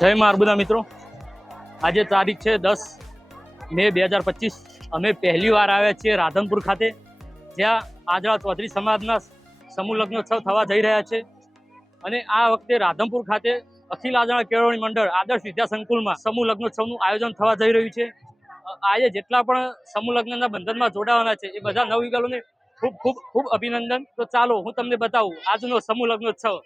જય મા અર્બુદા મિત્રો, આજે તારીખ છે 10 મે 2025। અમે પહેલી વાર આવ્યા છીએ રાધનપુર ખાતે, જ્યાં આદરા ચૌધરી સમાજના સમૂહ લગ્નોત્સવ થવા જઈ રહ્યા છે। અને આ વખતે રાધનપુર ખાતે અખિલ આદરણીય કેળવણી મંડળ આદર્શ વિદ્યા સંકુલમાં સમૂહ લગ્નોત્સવનું આયોજન થવા જઈ રહ્યું છે। આજે જેટલા પણ સમૂહ લગ્નના બંધનમાં જોડાવાના છે એ બધા નવયુગલોને ખૂબ ખૂબ ખૂબ અભિનંદન। તો ચાલો હું તમને બતાવું આજનો સમૂહ લગ્નોત્સવ।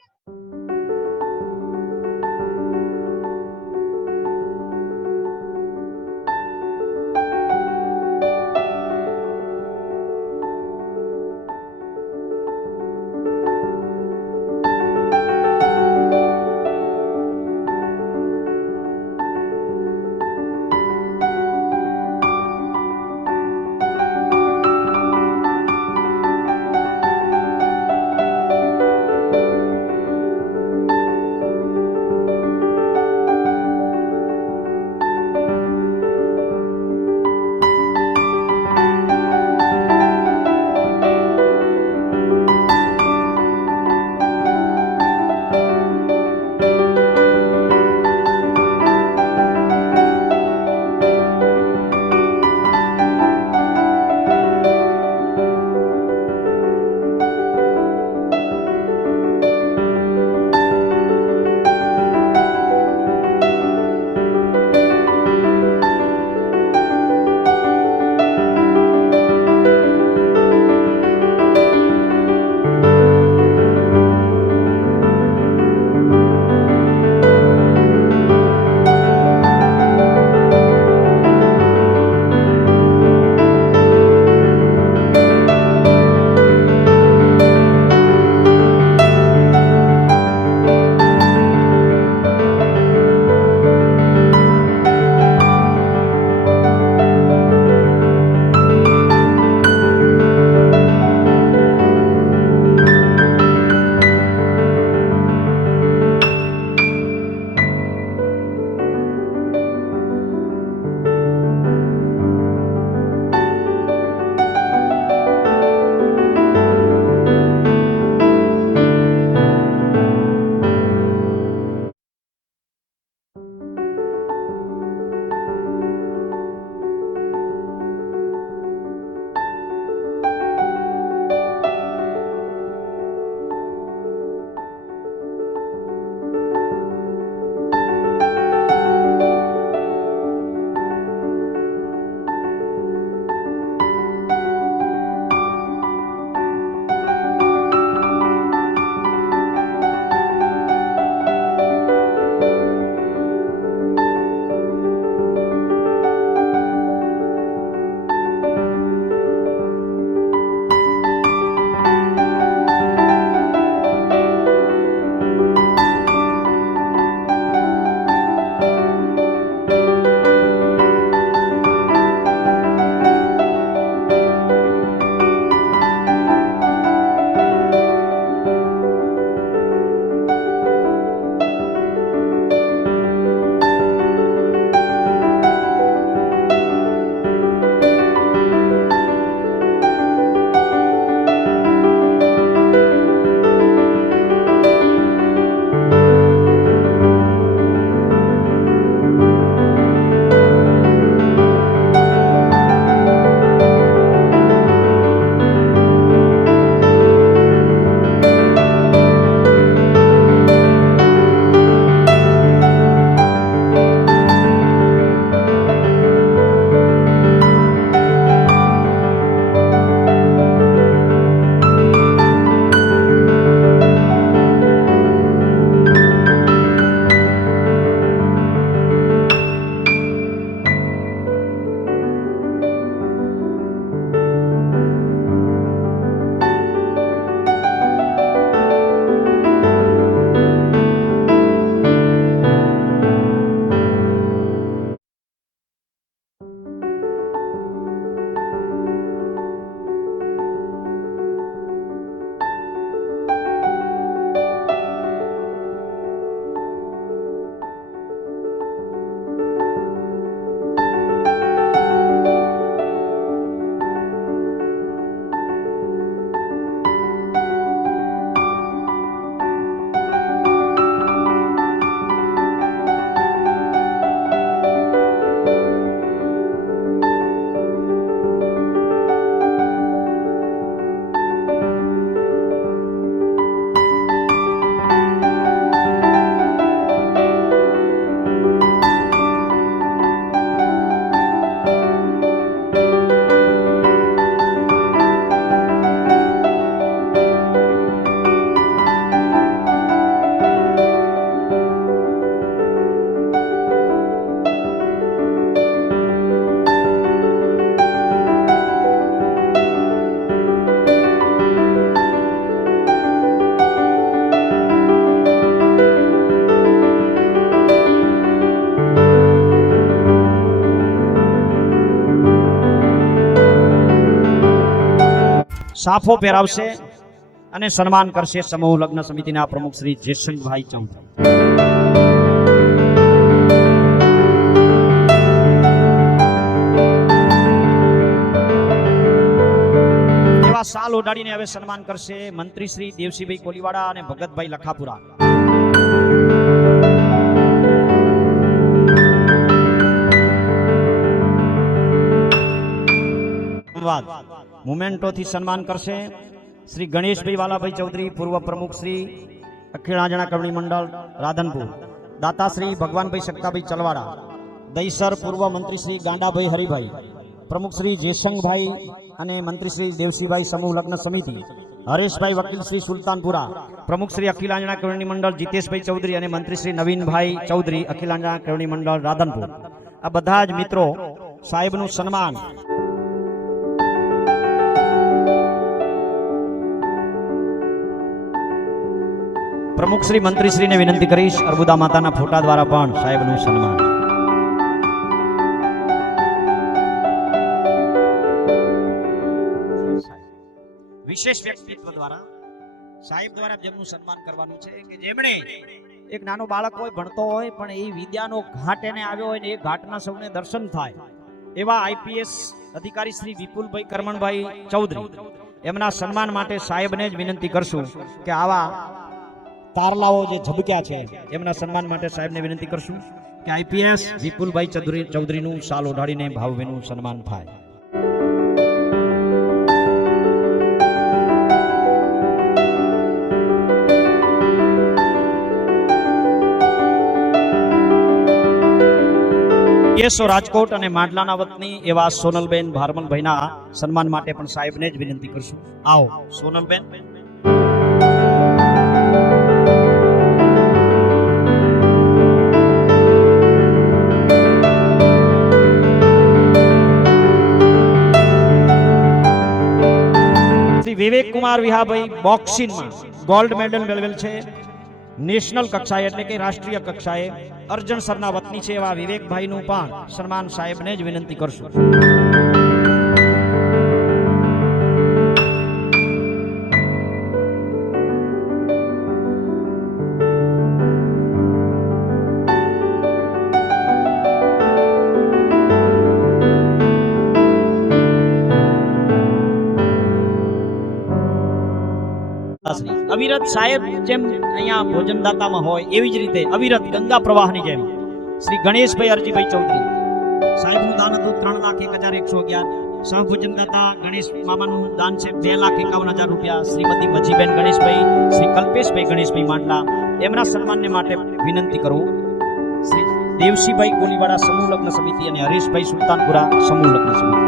સાફો પહેરાવશે અને સન્માન કરશે સમૂહ લગ્ન સમિતિના પ્રમુખ શ્રી જયશંકરભાઈ ચૌધરી. એવા સાલ ઓઢાડીને હવે સન્માન કરશે મંત્રી શ્રી દેવસીભાઈ કોલીવાડા અને ભગતભાઈ લખાપુરા. મોમેન્ટોથી સન્માન કરશે શ્રી ગણેશભાઈ વાલાભાઈ ચૌધરી, પૂર્વ પ્રમુખ શ્રી અખિલ આંજણા કરણી મંડળ રાધનપુર. દાતા શ્રી ભગવાનભાઈ સક્કાભાઈ ચલવાડા. દહીસર પૂર્વ મંત્રી શ્રી ગાંડાભાઈ હરિભાઈ, પ્રમુખ શ્રી જયશંકભાઈ અને મંત્રી શ્રી દેવસીભાઈ સમૂહ લગ્ન સમિતિ. હરેશભાઈ વકીલ શ્રી સુલતાનપુરા, પ્રમુખ શ્રી અખિલ આંજણા કરણી મંડળ જીતેશભાઈ ચૌધરી અને મંત્રી શ્રી નવીનભાઈ ચૌધરી અખિલ આંજણા કરણી મંડળ રાધનપુર. આ બધા જ મિત્રો સાહેબનું સન્માન પ્રમુખ શ્રી મંત્રી શ્રીને વિનંતી કરીશ અર્બુદા માતાના ફોટા દ્વારા પણ સાહેબનું સન્માન. વિશેષ વ્યક્તિત્વ દ્વારા સાહેબ દ્વારા જેમનું સન્માન કરવાનું છે કે જેમણે એક નાનો બાળક હોય, ભણતો હોય, પણ એ વિદ્યાનો ઘાટ એને આવ્યો હોય ને એ ઘાટના સૌને દર્શન થાય એવા આઈપીએસ અધિકારી શ્રી વિપુલભાઈ કરમણભાઈ ચૌધરી, એમના સન્માન માટે સાહેબને જ વિનંતી કરશું કે આવા તારલાઓ જે ઝબક્યા છે એમના સન્માન માટે સાહેબને વિનંતી કરશું કે આઈપીએસ વિપુલભાઈ ચૌધરીનું શાલ ઓઢાડીને ભાવભીનું સન્માન થાય. કેસો રાજકોટ અને માંડલાના વતની એવા સોનલબેન ભારમલભાઈના સન્માન માટે પણ સાહેબને જ વિનંતી કરશું. આવો સોનલબેન. શ્રી વિવેક કુમાર વિહાભાઈ બોક્સિંગમાં ગોલ્ડ મેડલ મેળવેલ છે. નેશનલ કક્ષાએ એટલે કે રાષ્ટ્રીય કક્ષાએ અર્જણ સરના વતની છે એવા વિવેકભાઈનું પણ સન્માન સાહેબને જ વિનંતી કરશું. અવિરત સાહેબ જેમ અહીંયા ભોજનદાતામાં હોય એવી જ રીતે અવિરત ગંગા પ્રવાહની જેમ શ્રી ગણેશભાઈ અરજીભાઈ ચૌધરી સાહેબનું દાન હતું 3,01,111. સહ ભોજનદાતા ગણેશ મામાનું દાન છે 2,51,000 રૂપિયા. શ્રીમતી મજીબેન ગણેશભાઈ, શ્રી કલ્પેશભાઈ ગણેશભાઈ માંડલા, એમના સન્માનને માટે વિનંતી કરું શ્રી દેવસીભાઈ કોલીવાડા સમૂહ લગ્ન સમિતિ અને હરેશભાઈ સુલતાનપુરા સમૂહ લગ્ન સમિતિ.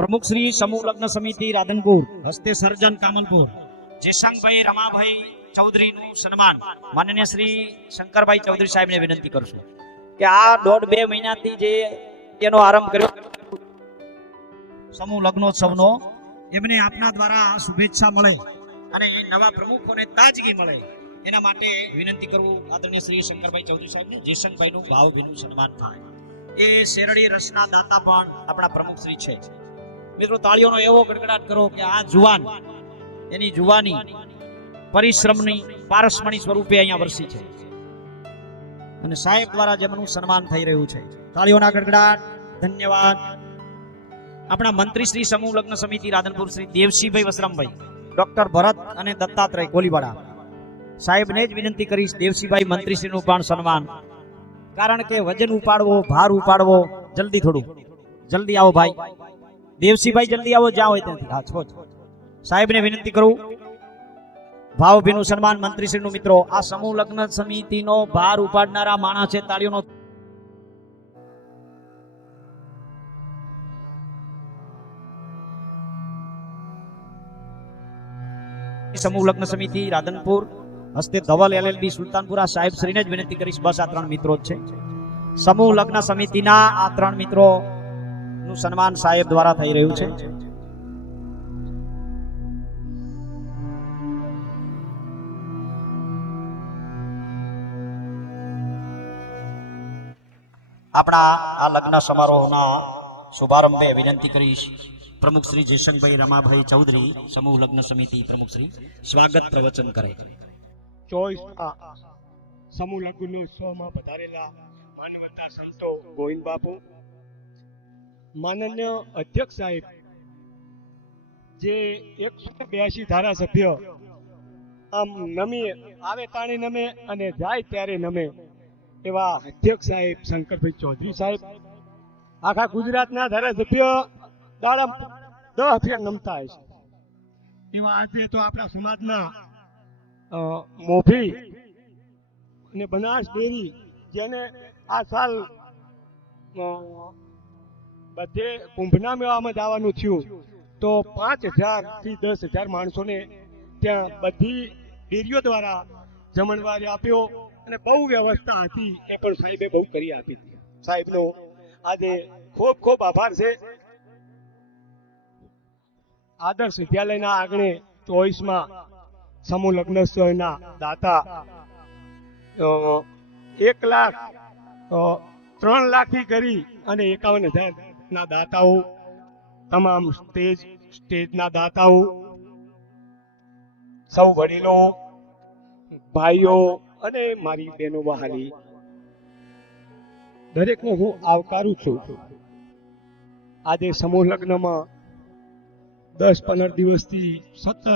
પ્રમુખ શ્રી સમૂહ લગ્ન સમિતિ રાધનપુર હસ્તે સર્જન કામલપુર જેસંગભાઈ રમાભાઈ ચૌધરીનું સન્માન માનનીય શ્રી શંકરભાઈ ચૌધરી સાહેબને વિનંતી કરશું કે આ 1.5-2 મહિનાથી જે એનો આરંભ કર્યો સમૂહ લગ્નોત્સવનો, એમને આપના દ્વારા શુભેચ્છા મળે અને નવા પ્રમુખોને તાજગી મળે એના માટે વિનંતી કરવું આદરણીય શ્રી શંકરભાઈ ચૌધરી સાહેબને જેસંગભાઈનું ભાવભીનું સન્માન થાય. એ શેરડી રસના દાતા પણ આપણા પ્રમુખ શ્રી છે. મિત્રો તાળીઓનો એવો ગડગડાટ કરો કે આ જુવાન એની જુવાની પરિશ્રમની પારસમણી સ્વરૂપે અહીંયા વરસી છે અને સાહેબ દ્વારા જેમનું સન્માન થઈ રહ્યું છે. તાળીઓના ગડગડાટ. ધન્યવાદ. આપણા મંત્રી શ્રી સમૂહ લગ્ન સમિતિ રાધનપુર શ્રી દેવસીભાઈ વસરામભાઈ, ડોક્ટર ભરત અને દત્તાત્રેય કોલીવાડા સાહેબને જ વિનંતી કરીશ દેવસીભાઈ મંત્રીશ્રીનું પણ સન્માન, કારણ કે વજન ઉપાડવો, ભાર ઉપાડવો, થોડું જલ્દી આવો ભાઈ દેવસીભાઈ, જલ્દી આવો જ્યાં હોય ત્યાંથી. હા છો સાહેબને વિનંતી કરું ભાવભીનું સન્માન મંત્રીશ્રીનું. મિત્રો આ સમૂહ લગ્ન સમિતિનો ભાર ઉપાડનારા માણસ છે. તાળીઓનો સમૂહ લગ્ન સમિતિ રાધનપુર હસ્તે ધવલ LLB સુલતાનપુરા સાહેબ શ્રીને જ વિનંતી કરીશ. બસ આ 3 મિત્રો જ છે. સમૂહ લગ્ન સમિતિના આ 3 મિત્રો નું સન્માન સાહેબ દ્વારા થઈ રહ્યું છે. આપણા આ લગ્ન સમારોહના શુભારંભે વિનંતી કરીશ પ્રમુખ શ્રી જયશંકભાઈ રમાભાઈ ચૌધરી, સમૂહ લગ્ન સમિતિ પ્રમુખ શ્રી, સ્વાગત પ્રવચન કરે. 24 સમૂહ લગ્નોત્સવમાં પધારેલા માનવતા સંતો ગોવિંદ બાપુ, માનનીય અધ્યક્ષ સાહેબ, જે 182 ધારાસભ્ય આમ નમી આવે તાણી નમે અને જાય ત્યારે નમે એવા અધ્યક્ષ સાહેબ શંકરભાઈ ચૌધરી સાહેબ, આખા ગુજરાતના ધારાસભ્ય દાડમ 10 ફેર નમતા હશે એવા આજે તો આપણા સમાજના મોભી અને બનાસ ડેરી, જેને આ સાલ બધે કુંભના મેળામાં જવાનું થયું તો 5,000 થી 10,000 માણસોને ત્યાં બધી ડેરીઓ દ્વારા જમણવાર આપ્યો અને બહુ વ્યવસ્થા હતી એ પણ સાહેબે બહુ કરી આપી હતી. સાહેબનો આજે ખૂબ ખૂબ આભાર છે. આદર્શ વિદ્યાલયના આંગણે 24માં સમૂહ લગ્નોત્સવના દાતા 1 લાખ 3 લાખથી કરી અને 51,000 ના દાતાઓ, તમામ સ્ટેજના દાતાઓ, સૌ વડીલો, ભાઈઓ અને મારી બહેનો બહાલી, દરેકને હું આવકારું છું. આજે સમૂહ લગ્નમાં 10-15 દિવસથી સતત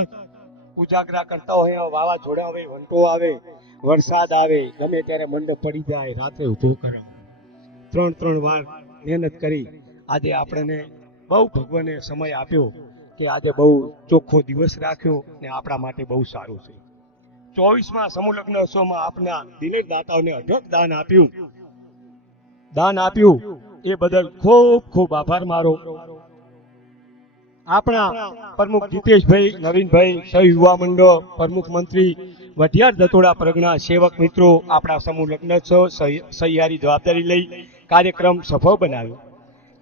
ઉજાગરા કરતા હોય. વાવાઝોડા આવે, વંટો આવે, વરસાદ આવે, ગમે ત્યારે મંડપ પડી જાય, રાત્રે ઊભો કરે, 3 વાર મહેનત કરી આજે આપણને બહુ ભગવાને સમય આપ્યો કે આજે બહુ ચોખ્ખો દિવસ રાખ્યો ને આપણા માટે બહુ સારું છે. 24માં સમૂહ લગ્ન ઉત્સવમાં આપના દિનેશ દાતાઓને અઢળક દાન આપ્યું એ બદલ ખૂબ ખૂબ આભાર મારો. આપણા પ્રમુખ જીતેશભાઈ, નવીનભાઈ, સહ યુવા મંડળ પ્રમુખ મંત્રી, વઢિયાર દતોડા પરગણા સેવક મિત્રો આપણા સમૂહ લગ્નોત્સવ સહિયારી જવાબદારી લઈ કાર્યક્રમ સફળ બનાવ્યો.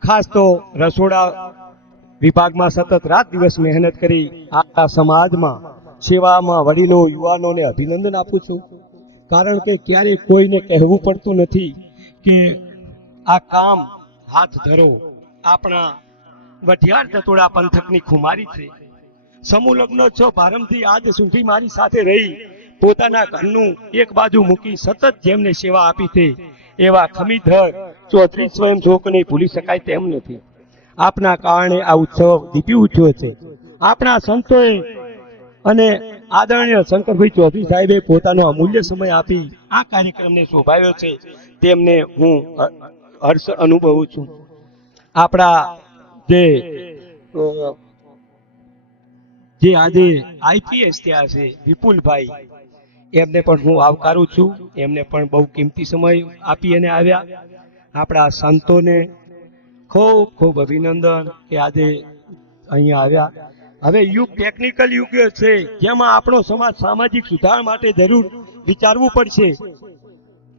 ખાસ તો રસોડા વિભાગમાં સતત રાત દિવસ મહેનત કરી આપણા સમાજમાં સેવામાં વડીલો, યુવાનોને અભિનંદન આપું છું. કારણ કે ક્યારેય કોઈને કહેવું પડતું નથી કે આ કામ હાથ ધરો. આપણા વઢિયાર દતોડા પંથકની ખુમારી છે. સમૂહ લગ્નોત્સવ પ્રારંભથી આજ સુધી મારી સાથે રહી પોતાના ઘરનું એક બાજુ મૂકી સતત જેમને સેવા આપી છે એવા ખમીધર ચૌધરી સ્વયં જોકને ભૂલી શકાય તેમ નથી. આપના કારણે આ ઉત્સવ દીપી ઉઠ્યો છે. આપણા સંતોએ અને આદરણીય શંકરભાઈ ચૌધરી સાહેબે પોતાનો અમૂલ્ય સમય આપી આ કાર્યક્રમને શોભાવ્યો છે, તેમને હું હર્ષ અનુભવું છું. આપણા જે આજે IPS થયા છે વિપુલભાઈ, એમને પણ હું આવકારું છું. એમને પણ બહુ કિંમતી સમય આપી અને આવ્યા. આપણા સંતોને ખૂબ ખૂબ અભિનંદન કે આજે અહીંયા આવ્યા. હવે યુગ ટેકનિકલ યુગ છે, જેમાં આપણો સમાજ સામાજિક સુધાર માટે જરૂર વિચારવું પડશે.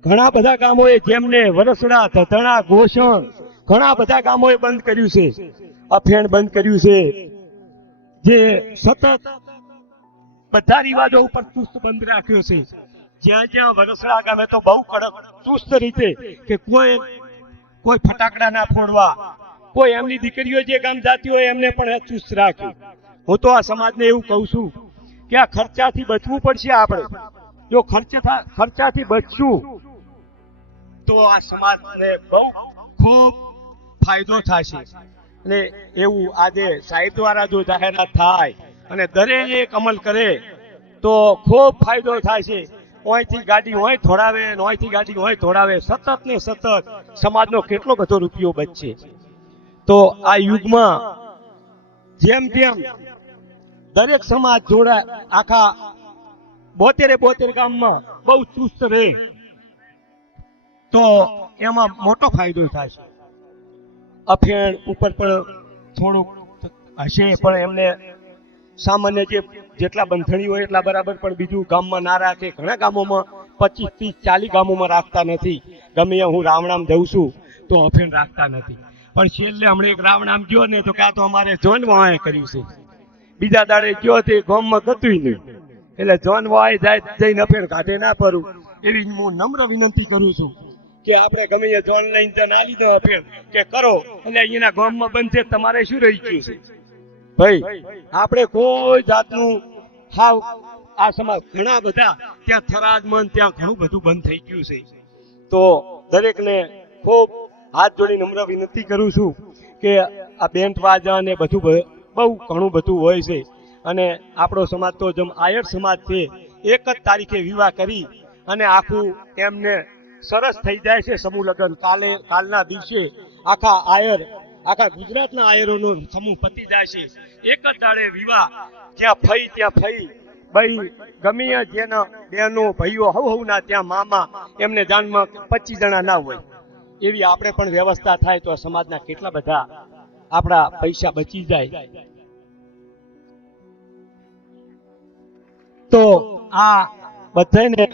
ઘણા બધા ગામોએ જેમને વરસડા, ધધણા, ગોસણ ઘણા બધા ગામોએ બંધ કર્યું છે, અફેણ બંધ કર્યું છે, જે સતત બધા રિવાજો ઉપર ચુસ્ત બંધ રાખ્યો છે. જ્યાં જ્યાં વરસડા ગામે તો બહુ કડક ચુસ્ત રીતે કે કોઈ ફટાકડા ના ફોડવા, કોઈ એમની દીકરીઓ જે ગામ જાતી હોય એમને પણ ચુસ્ત રાખ્યું. હું તો આ સમાજને એવું કહું છું કે આ ખર્ચાથી બચવું પડશે. આપણે જો ખર્ચાથી બચશું તો આ સમાજને બહુ ખૂબ ફાયદો થશે. અને એવું આજે સાહેબ દ્વારા જો જાહેરાત થાય અને દરેક અમલ કરે તો ખૂબ ફાયદો થાય છે. અહીંથી ગાડી હોય થોડાવે, અહીંથી ગાડી હોય થોડાવે, સતત ને સતત સમાજનો કેટલો બધો રૂપિયો બચશે. તો આ યુગમાં જેમ જેમ દરેક સમાજ જોડાય, આખા 72 ગામમાં બહુ ચુસ્ત રહે તો એમાં મોટો ફાયદો થાય છે. અફેણ ઉપર પણ થોડુંક હશે, પણ એમને સામાન્ય જેટલા બંધણી હોય એટલા બરાબર, પણ બીજું ગામમાં ના રાખે. ઘણા ગામોમાં 25, 30, 40 ગામોમાં રાખતા નથી. ગમે ત્યાં હું રામણામ જઉં છું તો અફેણ રાખતા નથી. પણ છેલ્લે હમણાં એક રામણામ ગયો ને તો કાં તો અમારે જોન વાય કર્યું છે, બીજા દાડે ગયો તે ગામમાં ગતું નહીં. એટલે જોન વાય જાય જઈને અફેણ કાઢે ના પડું એવી હું નમ્ર વિનંતી કરું છું કે આપણે ગમે એ જોન લઈને ના લીધો અફેણ કે કરો એટલે અહીંના ગામમાં બનશે, તમારે શું રહી ગયું છે ભાઈ? આપણે કોઈ જાતનું હાવ આ સમાજ ઘણા બધા ત્યાં થરાદમાં ત્યાં ઘણું બધું બંધ થઈ ગયું છે. તો દરેકને ખૂબ હાથ જોડી નમ્ર વિનંતી કરું છું કે આ બેન્ડ વાજા ને બધું બહુ ઘણું બધું હોય છે. અને આપણો સમાજ તો જેમ આયર સમાજ છે, એક જ તારીખે વિવાહ કરી અને આખું એમને સરસ થઈ જાય છે સમૂહ લગ્ન. કાલના દિવસે આખા ગુજરાતના આયરોનો સમૂહ પતી જાય છે. એક જ દાડે વિવાહ, જ્યાં ફઈ ત્યાં ફઈ, ભાઈ ગમે જેના બહેનો ભાઈઓ હવના ત્યાં મામા, એમને જાનમાં 25 જણા ના હોય. એવી આપણે પણ વ્યવસ્થા થાય તો સમાજના કેટલા બધા આપણા પૈસા બચી જાય. તો આ બધાને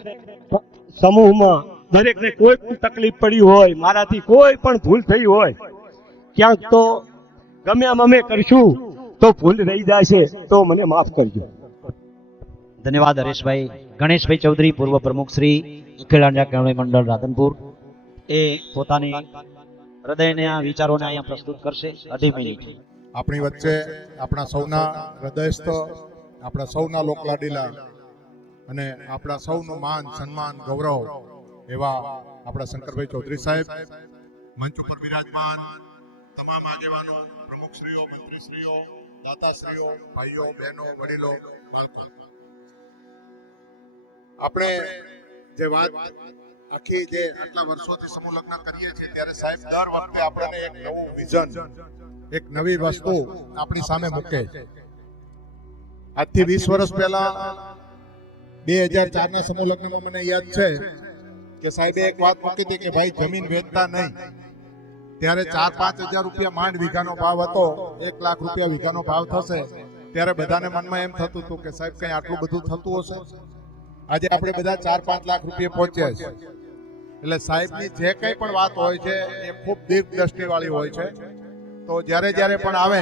સમૂહમાં દરેકને કોઈ પણ તકલીફ પડી હોય, મારાથી કોઈ પણ ભૂલ થઈ હોય ક્યાંક, તો ગમે આમ અમે કરશું તો ભૂલ રહી જશે તો મને માફ કરજો. ધન્યવાદ હરેશભાઈ. ગણેશભાઈ ચૌધરી, પૂર્વ પ્રમુખ શ્રી અખિલ ઇન્ડિયા કેળવણી મંડળ રાધનપુર, એ પોતાની હૃદયના વિચારોને અહીંયા પ્રસ્તુત કરશે. 2.5 મિનિટ. આપણી વચ્ચે આપણા સૌના હૃદયસ્થ, આપણા સૌના લોકલાડીલા અને આપણા સૌનું માન સન્માન ગૌરવ એવા આપણા શંકરભાઈ ચૌધરી સાહેબ, મંચ ઉપર બિરાજમાન તમામ આગેવાનો, પ્રમુખશ્રીઓ, મંત્રીશ્રીઓ, દાતાશ્રીઓ, ભાઈઓ, બહેનો, વડીલો, બાળકો, આપણે જે વાત આખી જે આટલા વર્ષોથી સમૂહ લગ્ન કરીએ છીએ ત્યારે સાહેબ દર વખતે આપણને એક નવું વિઝન, એક નવી વસ્તુ આપણી સામે મૂકે. આજથી 20 વર્ષ પહેલા 2004 ના સમૂહ લગ્નમાં મને યાદ છે કે સાહેબે એક વાત મૂકી હતી કે ભાઈ જમીન વેચતા નહીં. ત્યારે 4-5 હજાર રૂપિયા માંડ વીઘાનો ભાવ હતો, 1 લાખ રૂપિયા વીઘાનો ભાવ થશે. ત્યારે બધાને મનમાં એમ થતું હતું કે સાહેબ કઈ આટલું બધું થતું હશે. આજે આપણે બધા 4-5 લાખ રૂપિયા પહોંચ્યા છે. એટલે સાહેબની જે કંઈ પણ વાત હોય છે એ ખૂબ દીર્ઘ દ્રષ્ટિવાળી હોય છે. તો જ્યારે જ્યારે પણ આવે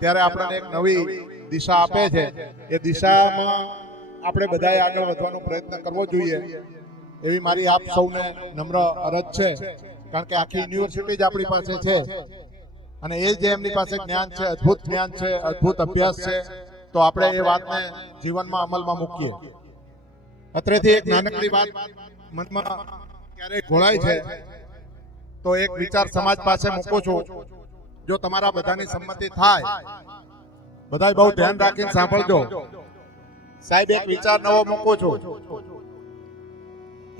ત્યારે આપણને એક નવી દિશા આપે છે. એ દિશામાં આપણે બધાએ આગળ વધવાનો પ્રયત્ન કરવો જોઈએ એવી મારી આપ સૌને નમ્ર અરજ છે. કારણ કે આખી યુનિવર્સિટી જ આપણી પાસે છે અને એ જે એમની પાસે જ્ઞાન છે, અદ્ભુત જ્ઞાન છે, અદ્ભુત અભ્યાસ છે, તો આપણે એ વાતને જીવનમાં અમલમાં મૂકીએ. અત્રેથી એક નાનકડી વાત મનમાં ક્યારેક ઘોળાય છે તો એક વિચાર સમાજ પાસે મૂકું છું. જો તમારા બધાની સંમતિ થાય, બધા બહુ ધ્યાન રાખીને સાંભળજો. સાહેબ એક વિચાર નવો મૂકું છું.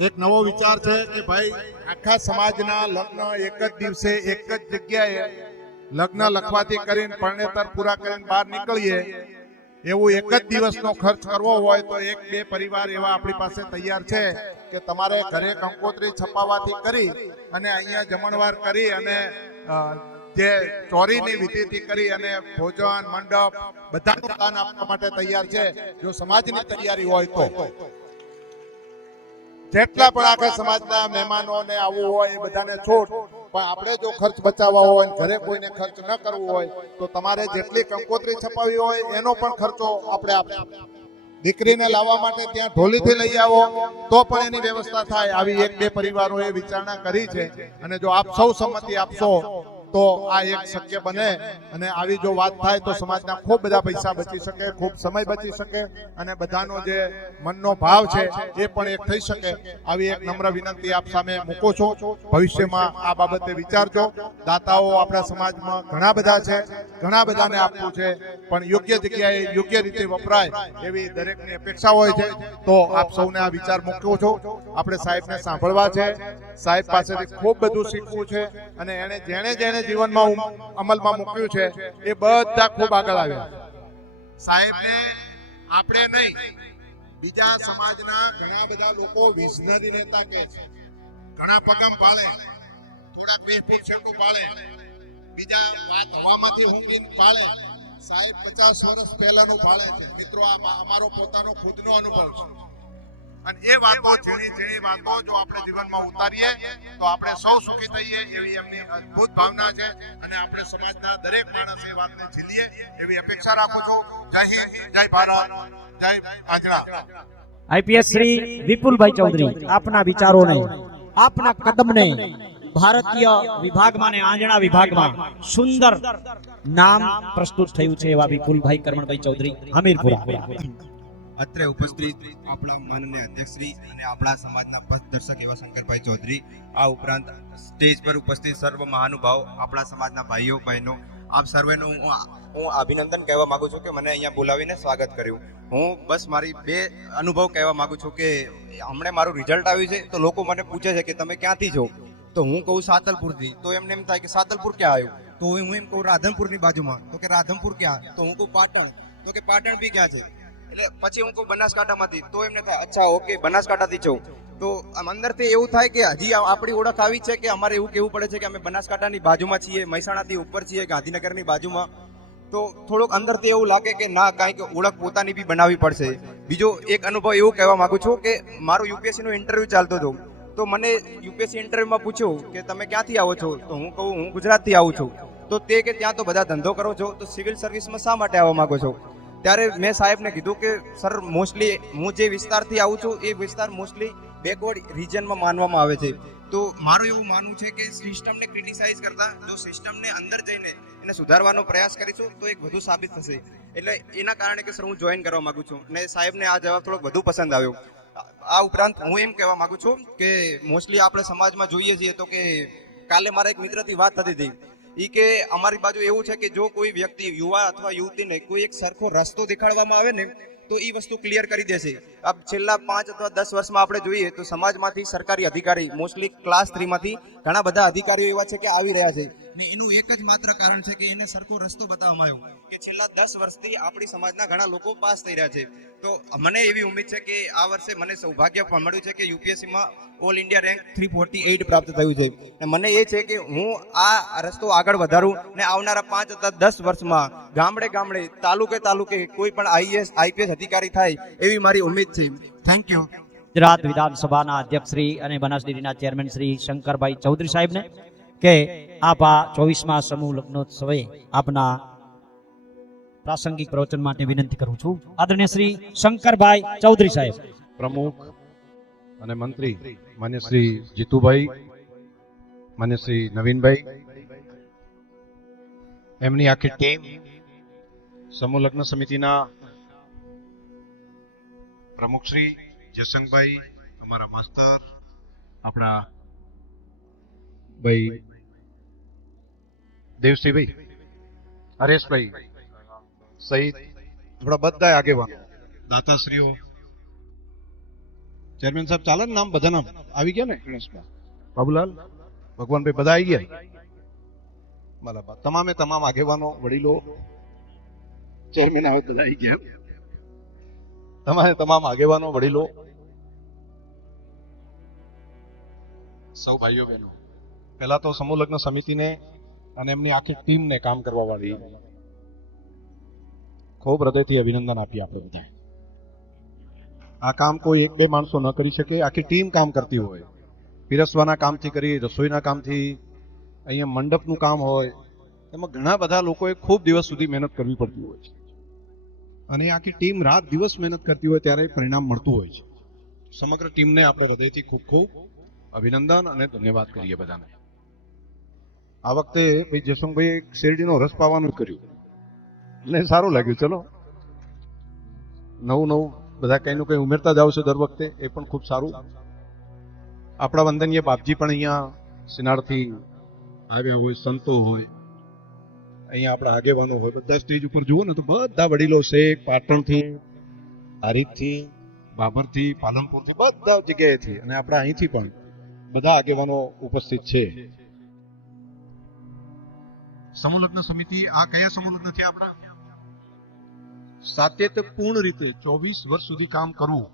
એક નવો વિચાર છે કે ભાઈ આખા સમાજના લગ્ન એક જ દિવસે એક જ જગ્યાએ લગ્ન લખવાથી કરીને પરણેતર પૂરા કરીને બહાર નીકળીએ એવું એક જ દિવસનો ખર્ચ કરવો હોય તો 1-2 પરિવાર એવા આપણી પાસે તૈયાર છે કે તમારે ઘરે કંકોત્રી છપાવવાથી કરી અને અહીંયા જમણવાર કરી અને જે ચોરીની વિધિથી કરી અને ભોજન મંડપ બધાનું દાન આપવા માટે તૈયાર છે. જો સમાજની તૈયારી હોય તો જેટલા પણ આખા સમાજના મહેમાનોને આવવું હોય એ બધાને છૂટ. પણ આપણે જો ખર્ચ બચાવવા હોય, ઘરે કોઈને ખર્ચ ન કરવું હોય તો તમારે જેટલી કંકોત્રી છપાવી હોય એનો પણ ખર્ચો આપણે આપીએ. દીકરીને લાવવા માટે ત્યાં ઢોલીથી લઈ આવો તો પણ એની વ્યવસ્થા થાય. આવી 1-2 પરિવારોએ વિચારણા કરી છે અને જો આપ સૌ સંમતિ આપશો તો આ એક શક્ય બને. અને આવી જો વાત થાય તો સમાજના ખૂબ બધા પૈસા બચી શકે, ખૂબ સમય બચી શકે અને બધાનો જે મનનો ભાવ છે એ પણ એક થઈ શકે. આવી એક નમ્ર વિનંતી આપ સામે મૂકું છું. ભવિષ્યમાં આ બાબતે વિચારજો. દાતાઓ આપણા સમાજમાં ઘણા બધા છે, ઘણા બધાને આપવું છે, પણ યોગ્ય જગ્યાએ યોગ્ય રીતે વપરાય એવી દરેકની અપેક્ષા હોય છે. તો આપ સૌને આ વિચાર મૂકું છું. આપણે સાહેબને સાંભળવા છે, સાહેબ પાસેથી ખૂબ બધું શીખવું છે અને એને જેણે જીવનમાં અમલમાં મૂક્યું છે એ બધા ખૂબ આગળ આવ્યા. સાહેબને આપણે નહીં, બીજા સમાજના ઘણા બધા લોકો વિઝનરી નેતા કહે છે. ઘણા પગમ પાળે, થોડાક 2 ફૂટ છેટું પાળે, બીજા વાત હવામાંથી ઊંઘીને પાળે સાહેબ 50 વર્ષ પહેલાનું ભાળે છે મિત્રો. આ અમારો પોતાનો ખુદનો અનુભવ છે અને એ વાતો ઝીણી વાતો જો આપણે જીવનમાં ઉતારીએ તો આપણે સૌ સુખી થઈએ એવી એમની અદ્ભુત ભાવના છે અને આપણે સમાજના દરેક માણસ એ વાતને ઝીલીએ એવી અપેક્ષા રાખું છું. જય હિન્દ, જય ભારત, જય આંજણા. આઈપીએસ શ્રી વિપુલભાઈ ચૌધરી, આપના વિચારોને, આપના કદમને ભારતીય વિભાગમાં ને આંજણા વિભાગમાં સુંદર નામ પ્રસ્તુત થયું છે એવા વિપુલભાઈ કરમણભાઈ ચૌધરી હમીરપુરા. અત્રે ઉપસ્થિત આપણા માનનીય અધ્યક્ષશ્રી અને આપણા સમાજના પથદર્શક એવા શંકરભાઈ ચૌધરી, આ ઉપરાંત સ્ટેજ પર ઉપસ્થિત સર્વ મહાનુભાવ, આપણા સમાજના ભાઈઓ બહેનો, આપ સર્વેનું હું અભિનંદન કહેવા માંગુ છું કે મને અહીંયા બોલાવીને સ્વાગત કર્યું. હું બસ મારી બે અનુભવ કહેવા માંગુ છું કે હમણાં મારું રિઝલ્ટ આવ્યું છે તો લોકો મને પૂછે છે કે તમે ક્યાંથી છો, તો હું કહું સાતલપુરથી. તો એમને એમ થાય કે સાતલપુર ક્યાં આવ્યું, તો હું એમ કહું રાધનપુરની બાજુમાં, તો કે રાધનપુર ક્યાં, તો હું કહું પાટણ, તો કે પાટણ બી ક્યાં છે. એટલે પછી હું કહું બનાસકાંઠામાંથી, તો એમને થાય અચ્છા ઓકે બનાસકાંઠાથી છું. તો આમ અંદરથી એવું થાય કે હજી આપણી ઓળખ આવી છે કે અમારે એવું કહેવું પડે છે કે અમે બનાસકાંઠાની બાજુમાં છીએ, મહેસાણાથી ઉપર છીએ, ગાંધીનગરની બાજુમાં. તો થોડુંક અંદરથી એવું લાગે કે ના કાંઈક ઓળખ પોતાની બી બનાવવી પડશે. બીજો એક અનુભવ એવું કહેવા માંગુ છું કે મારું યુપીએસસીનું ઇન્ટરવ્યૂ ચાલતો હતો, તો મને યુપીએસસી ઇન્ટરવ્યુમાં પૂછ્યું કે તમે ક્યાંથી આવો છો, તો હું કહું હું ગુજરાતથી આવું છું. તો તે કે ત્યાં તો બધા ધંધો કરો છો, તો સિવિલ સર્વિસમાં શા માટે આવવા માંગો છો. ત્યારે મેં સાહેબને કીધું કે સર મોસ્ટલી હું જે વિસ્તારથી આવું છું એ વિસ્તાર મોસ્ટલી બેકવર્ડ રિજનમાં માનવામાં આવે છે. તો મારું એવું માનવું છે કે સિસ્ટમને ક્રિટિસાઇઝ કરતા જો સિસ્ટમને અંદર જઈને એને સુધારવાનો પ્રયાસ કરીશું તો એક વધુ સાબિત થશે. એટલે એના કારણે કે સર હું જોઈન કરવા માંગુ છું ને સાહેબને આ જવાબ થોડોક વધુ પસંદ આવ્યો. આ ઉપરાંત હું એમ કહેવા માંગુ છું કે મોસ્ટલી આપણે સમાજમાં જોઈએ છીએ તો કે કાલે મારા એક મિત્રથી વાત થતી હતી એ કે અમારી બાજુ એવું છે કે જો કોઈ વ્યક્તિ યુવા અથવા યુવતીને કોઈ એક સરખો રસ્તો દેખાડવામાં આવે ને તો એ વસ્તુ ક્લિયર કરી દેશે. આ છેલ્લા 5 અથવા 10 વર્ષમાં આપણે જોઈએ તો સમાજમાંથી સરકારી અધિકારી મોસ્ટલી ક્લાસ 3 માંથી ઘણા બધા અધિકારીઓ એવા છે કે આવી રહ્યા છે ને એનું એક જ માત્ર કારણ છે કે એને સરખો રસ્તો બતાવવામાં આવ્યો કે છેલ્લા 10 વર્ષથી આપણી સમાજના ઘણા લોકો પાસ થઈ રહ્યા છે. તો મને એવી ઉમ્મીદ છે કે આ વર્ષે મને સૌભાગ્ય મળ્યું છે કે યુપીએસસીમાં ઓલ ઇન્ડિયા રેન્ક 348 પ્રાપ્ત થયું છે અને મને એ છે કે હું આ રસ્તો આગળ વધારું ને આવનારા 5 અથવા 10 વર્ષમાં ગામડે ગામડે તાલુકે કોઈ પણ આઈપીએસ અધિકારી થાય એવી મારી ઉમ્મીદ છે. Thank you. ગુજરાત વિધાનસભાના અધ્યક્ષ શ્રી અને બનાસ ડેરીના ચેરમેન શ્રી શંકરભાઈ ચૌધરી સાહેબને કે આપ આ 24મા સમૂહ લગ્નોત્સવે આપના પ્રાસંગિક પ્રવચન માટે વિનંતી કરું છું. આદરણીય શ્રી શંકરભાઈ ચૌધરી સાહેબ. પ્રમુખ અને મંત્રી માન્ય શ્રી જીતુભાઈ, માન્ય શ્રી નવીનભાઈ, એમની આખી ટીમ, સમૂહ લગ્ન સમિતિના પ્રમુખ શ્રી જયશંકભાઈ, અમારા માસ્તર, આપણા ભાઈ દેવસિંહભાઈ, હરેશભાઈ સહિત આપણા બધા આગેવાનો, દાતાશ્રીઓ, ચેરમેન સાહેબ ચાલે ને નામ બધા નામ આવી ગયા ને, ગણેશભાઈ, બાબુલાલ, ભગવાનભાઈ બધા આવી ગયા. બરાબર, તમામે તમામ આગેવાનો, વડીલો, ચેરમેન આવે બધા આવી ગયા. તમારે તમામ આગેવાનો, વડીલો, સૌ ભાઈઓ બહેનો, પહેલા તો સમૂહ લગ્ન સમિતિને અને એમની આખી ટીમને કામ કરવા વાળી ખૂબ હૃદયથી અભિનંદન આપીએ. આપણે બધા આ કામ કોઈ એક બે માણસો ન કરી શકે, આખી ટીમ કામ કરતી હોય. પીરસવાના કામથી કરી, રસોઈના કામથી, અહીંયા મંડપનું કામ હોય, એમાં ઘણા બધા લોકોએ ખૂબ દિવસ સુધી મહેનત કરવી પડતી હોય છે અને આખી ટીમ રાત દિવસ મહેનત કરતી હોય ત્યારે પરિણામ મળતું હોય છે. સમગ્ર ટીમને આપણે હૃદયથી ખૂબ ખૂબ અભિનંદન અને ધન્યવાદ કરીએ બધાને. આ વખતે ભાઈ જસવંતભાઈએ શેરડીનો રસ પાવાનું કર્યું ને સારું લાગ્યું. ચલો નવું બધા કંઈ નું કંઈ ઉમેરતા જાવ છો દર વખતે, એ પણ ખૂબ સારું. આપણા વંદનીય બાપજી પણ અહીંયા સિનારથી આવ્યા હોય, સંતો હોય, અહીંયા આપણા આગેવાનો હોય, બધા સ્ટેજ ઉપર જુઓ ને તો બધા વડીલો છે, પાટણથી, તારીખથી, બાબરથી, પાલનપુરથી, બધા જગ્યાએથી અને આપણા અહીંથી પણ બધા આગેવાનો ઉપસ્થિત છે. સમૂહ લગ્ન સમિતિ, આ કયા સમૂહ લગ્ન થયા આપણા? સાતત્યપૂર્ણ રીતે 24 વર્ષ સુધી કામ કરવું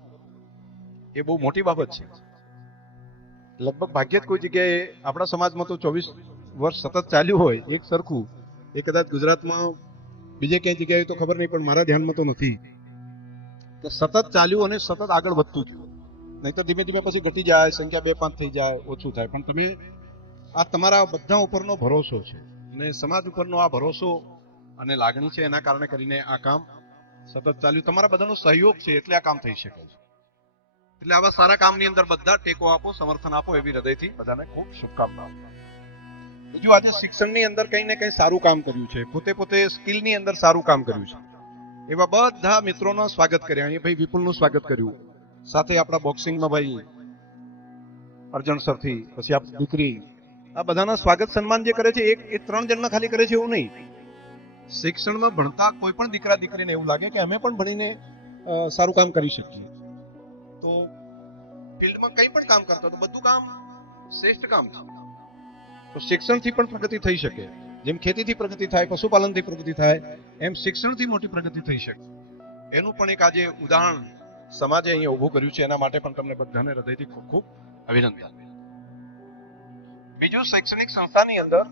એ બહુ મોટી બાબત છે. લગભગ ભાગ્યે જ કોઈ જગ્યાએ આપણા સમાજમાં તો 24 વર્ષ સતત ચાલ્યું હોય એક સરખું, એ કદાચ ગુજરાતમાં બીજે ક્યાંય જગ્યાએ તો ખબર નહીં, પણ મારા ધ્યાનમાં તો નથી કે સતત ચાલ્યું અને સતત આગળ વધતું ગયું. નહીં તો ધીમે ધીમે પછી ઘટી જાય, સંખ્યા 2-5 થઈ જાય, ઓછું થાય. પણ તમે આ તમારા બધા ઉપરનો ભરોસો છે અને સમાજ ઉપરનો આ ભરોસો અને લાગણી છે, એના કારણે કરીને આ કામ સતત ચાલ્યું. તમારા બધાનો સહયોગ છે એટલે આ કામ થઈ શકે છે. એટલે આવા સારા કામની અંદર બધા ટેકો આપો, સમર્થન આપો, એવી હૃદયથી બધાને ખૂબ શુભકામનાઓ. બીજું, આજે શિક્ષણની અંદર કંઈ ને કંઈ સારું કામ કર્યું છે, પોતે સ્કિલની અંદર સારું કામ કર્યું છે, એવા બધા મિત્રોનું સ્વાગત કર્યા. અહીંયા ભાઈ વિપુલનું સ્વાગત કર્યું, સાથે આપણા બોક્સિંગમાં ભાઈ અર્જણ સરથી, પછી આપણી દીકરી, આ બધાના સ્વાગત સન્માન જે કરે છે એ 3 જણના ખાલી કરે છે એવું નહીં. શિક્ષણમાં ભણતા કોઈ પણ દીકરા દીકરીને એવું લાગે કે અમે પણ ભણીને સારું કામ કરી શકીએ, તો ફિલ્ડમાં કંઈ પણ કામ કરતા તો બધું કામ શ્રેષ્ઠ કામ છે. તો શિક્ષણથી પણ પ્રગતિ થઈ શકે. જેમ ખેતીથી પ્રગતિ થાય, પશુપાલનથી પ્રગતિ થાય, એમ શિક્ષણથી મોટી પ્રગતિ થઈ શકે. એનું પણ એક આજે ઉદાહરણ સમાજે અહીંયા ઊભું કર્યું છે. એના માટે પણ તમને બધાને હૃદયથી ખૂબ ખૂબ અભિનંદન. બીજું, શૈક્ષણિક સંસ્થાની અંદર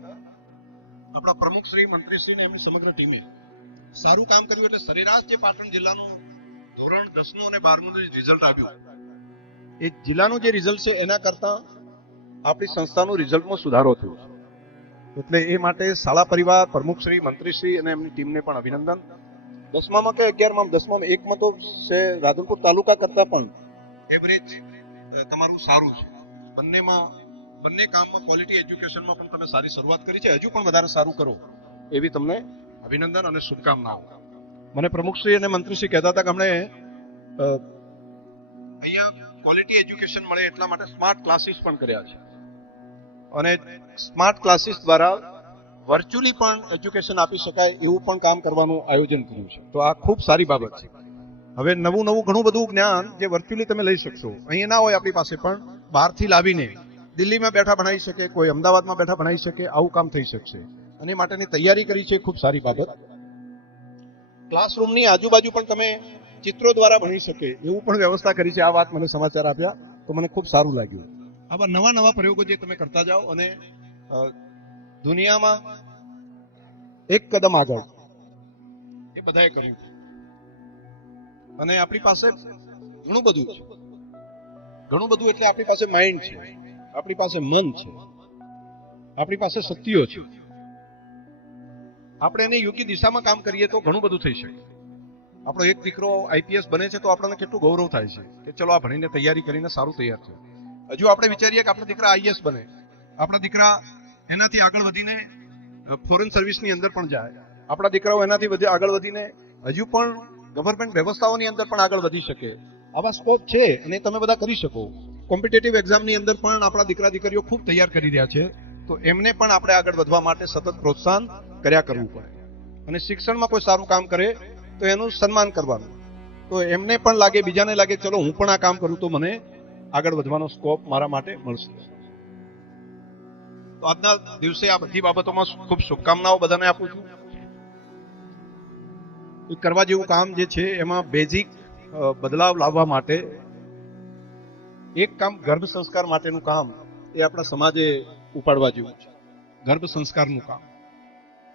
આપણા પ્રમુખ શ્રી, મંત્રીશ્રી ને એમની સમગ્ર ટીમે સારું કામ કર્યું. એટલે સરેરાશ જે પાટણ જિલ્લાનું ધોરણ 10નું અને 12નું જે રિઝલ્ટ આવ્યું, એ જિલ્લાનું જે રિઝલ્ટ છે એના કરતા આપણી સંસ્થાનું રિઝલ્ટમાં સુધારો થયો છે. એટલે એ માટે શાળા પરિવાર, પ્રમુખશ્રી, મંત્રીશ્રી અને એમની ટીમને પણ અભિનંદન. 10માં કે 11માં, 10માં 1માં તો છે રાધનપુર તાલુકા કરતા પણ એવરેજ તમારું સારું છે. બંને કામમાં ક્વોલિટી એજ્યુકેશનમાં પણ તમે સારી શરૂઆત કરી છે. હજુ પણ વધારે સારું કરો એવી તમને અભિનંદન અને શુભકામનાઓ. મને પ્રમુખશ્રી અને મંત્રીશ્રી કહેતા હતા કે અમને અહીંયા ક્વોલિટી એજ્યુકેશન મળે એટલા માટે સ્માર્ટ ક્લાસીસ પણ કર્યા છે, અને સ્માર્ટ ક્લાસીસ દ્વારા વર્ચ્યુઅલી પણ એજ્યુકેશન આપી શકાય એવું પણ કામ કરવાનું આયોજન કર્યું છે. તો આ ખૂબ સારી બાબત છે. હવે નવું ઘણું બધું જ્ઞાન જે વર્ચ્યુઅલી તમે લઈ શકશો, અહીંયા ના હોય આપણી પાસે, પણ બહારથી લાવીને દિલ્હીમાં બેઠા ભણાવી શકે, કોઈ અમદાવાદમાં બેઠા ભણાવી શકે, આવું કામ થઈ શકશે. અને માટેની તૈયારી કરી છે, ખૂબ સારી બાબત. ક્લાસરૂમની આજુબાજુ પણ તમે ચિત્રો દ્વારા ભણી શકે એવું પણ વ્યવસ્થા કરી છે. આ વાત મને સમાચાર આપ્યા તો મને ખૂબ સારું લાગ્યું. આવા નવા પ્રયોગો જે તમે કરતા જાઓ અને દુનિયામાં એક કદમ આગળ એ બધાએ કર્યું. અને આપણી પાસે ઘણું બધું છે, એટલે આપણી પાસે માઇન્ડ છે, આપણી પાસે મન છે, આપણી પાસે શક્તિઓ છે. આપણે એને યોગ્ય દિશામાં કામ કરીએ તો ઘણું બધું થઈ શકે. આપણો એક દીકરો આઈપીએસ બને છે તો આપણને કેટલું ગૌરવ થાય છે કે ચલો આ ભણીને તૈયારી કરીને સારું તૈયાર થયો. હજુ આપણે વિચારીએ કે આપણા દીકરા આઈએએસ બને, આપણા દીકરા એનાથી આગળ વધીને ફોરેન સર્વિસની અંદર પણ જાય, આપણા દીકરાઓ એનાથી આગળ વધીને હજુ પણ ગવર્મેન્ટ વ્યવસ્થાઓની અંદર પણ આગળ વધી શકે. આવા સ્કોપ છે અને તમે બધા કરી શકો. કોમ્પિટિટિવ એક્ઝામની અંદર પણ આપણા દીકરા દીકરીઓ ખૂબ તૈયાર કરી રહ્યા છે. તો એમને પણ આપણે આગળ વધવા માટે સતત પ્રોત્સાહન કર્યા કરવું પડે. અને શિક્ષણમાં કોઈ સારું કામ કરે તો એનું સન્માન કરવાનું. તો એમને પણ લાગે, બીજાને લાગે ચલો હું પણ આ કામ કરું તો મને આગળ વધવાનો સ્કોપ મારા માટે મળશે. તો આજના દિવસે આ બધી બાબતોમાં ખૂબ શુભકામનાઓ બધાને આપું છું. કરવા જેવું કામ જે છે એમાં બેઝિક બદલાવ લાવવા માટે એક કામ ગર્ભ સંસ્કાર માટેનું કામ એ આપણા સમાજે ઉપાડવા જેવું છે. ગર્ભ સંસ્કારનું કામ,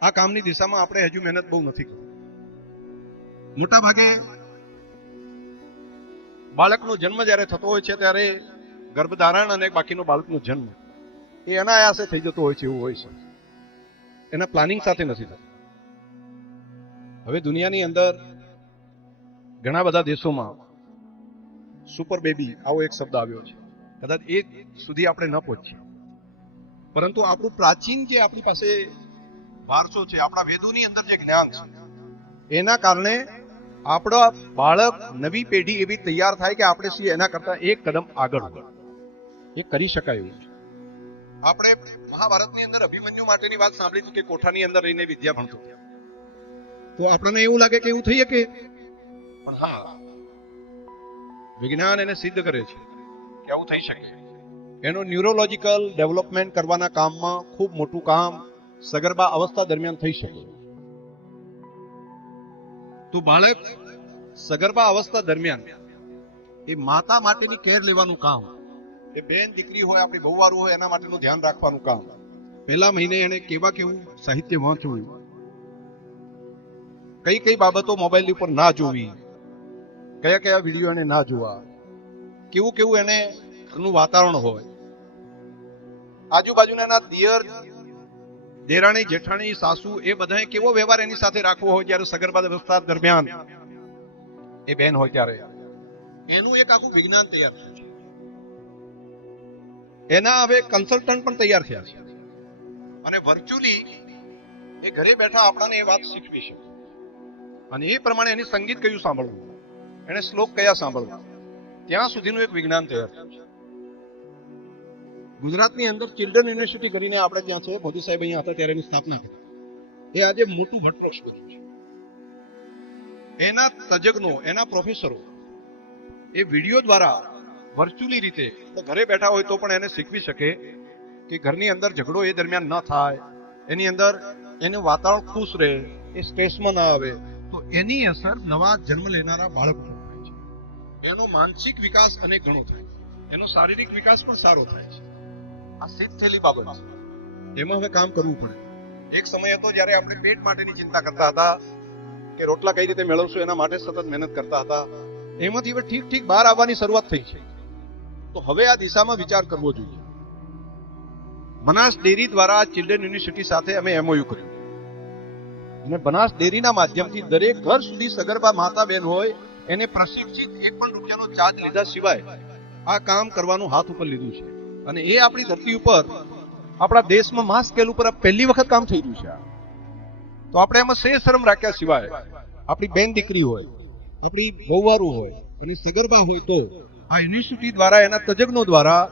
આ કામની દિશામાં આપણે હજુ મહેનત બહુ નથી કરી. મોટા ભાગે બાળકનો જન્મ જ્યારે થતો હોય છે ત્યારે ગર્ભધારણ અને બાકીનો બાળકનો જન્મ એ અનાયાસે થઈ જતો હોય છે એવું હોય છે, એના પ્લાનિંગ સાથે નથી થતું. હવે દુનિયાની અંદર ઘણા બધા દેશોમાં સુપર બેબી આવો એક શબ્દ આવ્યો છે, કદાચ એ સુધી આપણે ન પહોંચીએ, પરંતુ આપણું પ્રાચીન જે આપણી પાસે વારસો છે, આપણા વેદોની અંદર જે જ્ઞાન છે, એના કારણે આપણા બાળક, નવી પેઢી એવી તૈયાર થાય કે આપણે છીએ એના કરતા એક કદમ આગળ એ કરી શકાય એવું છે. આપણે મહાભારતની અંદર અભિમન્યુ માટેની વાત સાંભળી હતી કે કોઠાની અંદર રહીને વિદ્યા ભણતો, તો આપણને એવું લાગે કે એવું થઈ શકે, પણ હા, વિજ્ઞાન એને સિદ્ધ કરે છે કે આવું થઈ શકે. એનો ન્યુરોલોજીકલ ડેવલપમેન્ટ કરવાના કામમાં ખૂબ મોટું કામ સગર્ભા અવસ્થા દરમિયાન થઈ શકે. તો બાળક સગર્ભા અવસ્થા દરમિયાન એ માતા માટેની કેર લેવાનું કામ, એ બેન દીકરી હોય, આપણી બહુવારું હોય, એના માટેનું ધ્યાન રાખવાનું કામ. પહેલા મહિને એને કેવું સાહિત્ય વાંચવું, કઈ કઈ બાબતો મોબાઈલ ઉપર ના જોવી, કયા કયા વિડીયો એને ના જોવા, કેવું કેવું એને નું વાતાવરણ હોય, આજુબાજુના એના દિયર, દેરાણી, જેઠાણી, સાસુ એ બધાએ કેવો વ્યવહાર એની સાથે રાખવો હોય જ્યારે સગર્ભા અવસ્થા દરમિયાન એ બેન હોય ત્યારે, એનું એક આખું વિજ્ઞાન તૈયાર થયું છે. એના હવે કન્સલ્ટન્ટ પણ તૈયાર થયા છે અને વર્ચ્યુઅલી એ ઘરે બેઠા આપણને એ વાત શીખવી છે અને એ પ્રમાણે એની સંગીત કયું સાંભળવું, એને શ્લોક કયા સાંભળવા, ત્યાં સુધીનું એક વિજ્ઞાન તૈયાર થયું છે. ગુજરાતની અંદર ચિલ્ડ્રન યુનિવર્સિટી કરીને આપણે ત્યાં છે, મોદી સાહેબ અહીંયા હતા ત્યારે એની સ્થાપના કરી. એ આજે મોટું ભટ્ટ બન્યું છે. એના તજજ્ઞો, એના પ્રોફેસરો એ વિડીયો દ્વારા વર્ચ્યુઅલી રીતે ઘરે બેઠા હોય તો પણ એને શીખવી શકે કે ઘરની અંદર ઝઘડો એ દરમિયાન ન થાય, એની અંદર એનું વાતાવરણ ખુશ રહે, એ સ્ટ્રેસમાં ન આવે, તો એની અસર નવા જન્મ લેનારા બાળકો પર થાય છે. એનો માનસિક વિકાસ અનેક ગણો થાય, એનો શારીરિક વિકાસ પણ સારો થાય છે. આ સિદ્ધ થયેલી બાબત છે. એમાં હવે કામ કરવું પડે. એક સમય હતો જ્યારે આપણે પેટ માટેની ચિંતા કરતા હતા કે રોટલા કઈ રીતે મેળવશું, એના માટે સતત મહેનત કરતા હતા. એમાંથી હવે ઠીક ઠીક બહાર આવવાની શરૂઆત થઈ છે. તો હવે આ દિશામાં વિચાર કરવો જોઈએ. બનાસ ડેરી દ્વારા ચિલ્ડ્રન યુનિવર્સિટી સાથે અમે MOU કર્યું અને બનાસ ડેરીના માધ્યમથી દરેક ઘર સુધી સગર્ભા માતા બહેન હોય એને પ્રશિક્ષિત, 1 પણ રૂપિયાનો ચાર્જ લીધા સિવાય આ કામ કરવાનું હાથ ઉપર લીધું છે. અને એ આપણી ધરતી ઉપર, આપણા દેશમાં માસ સ્કેલ ઉપર પહેલી વખત કામ થઈ રહ્યું છે. તો આપણે એમાં સે શરમ રાખ્યા સિવાય આપણી બેન દીકરી હોય, આપણી વહુવારું હોય, એની સગર્ભા હોય તો આ યુનિવર્સિટી દ્વારા, એના તજજ્ઞો દ્વારા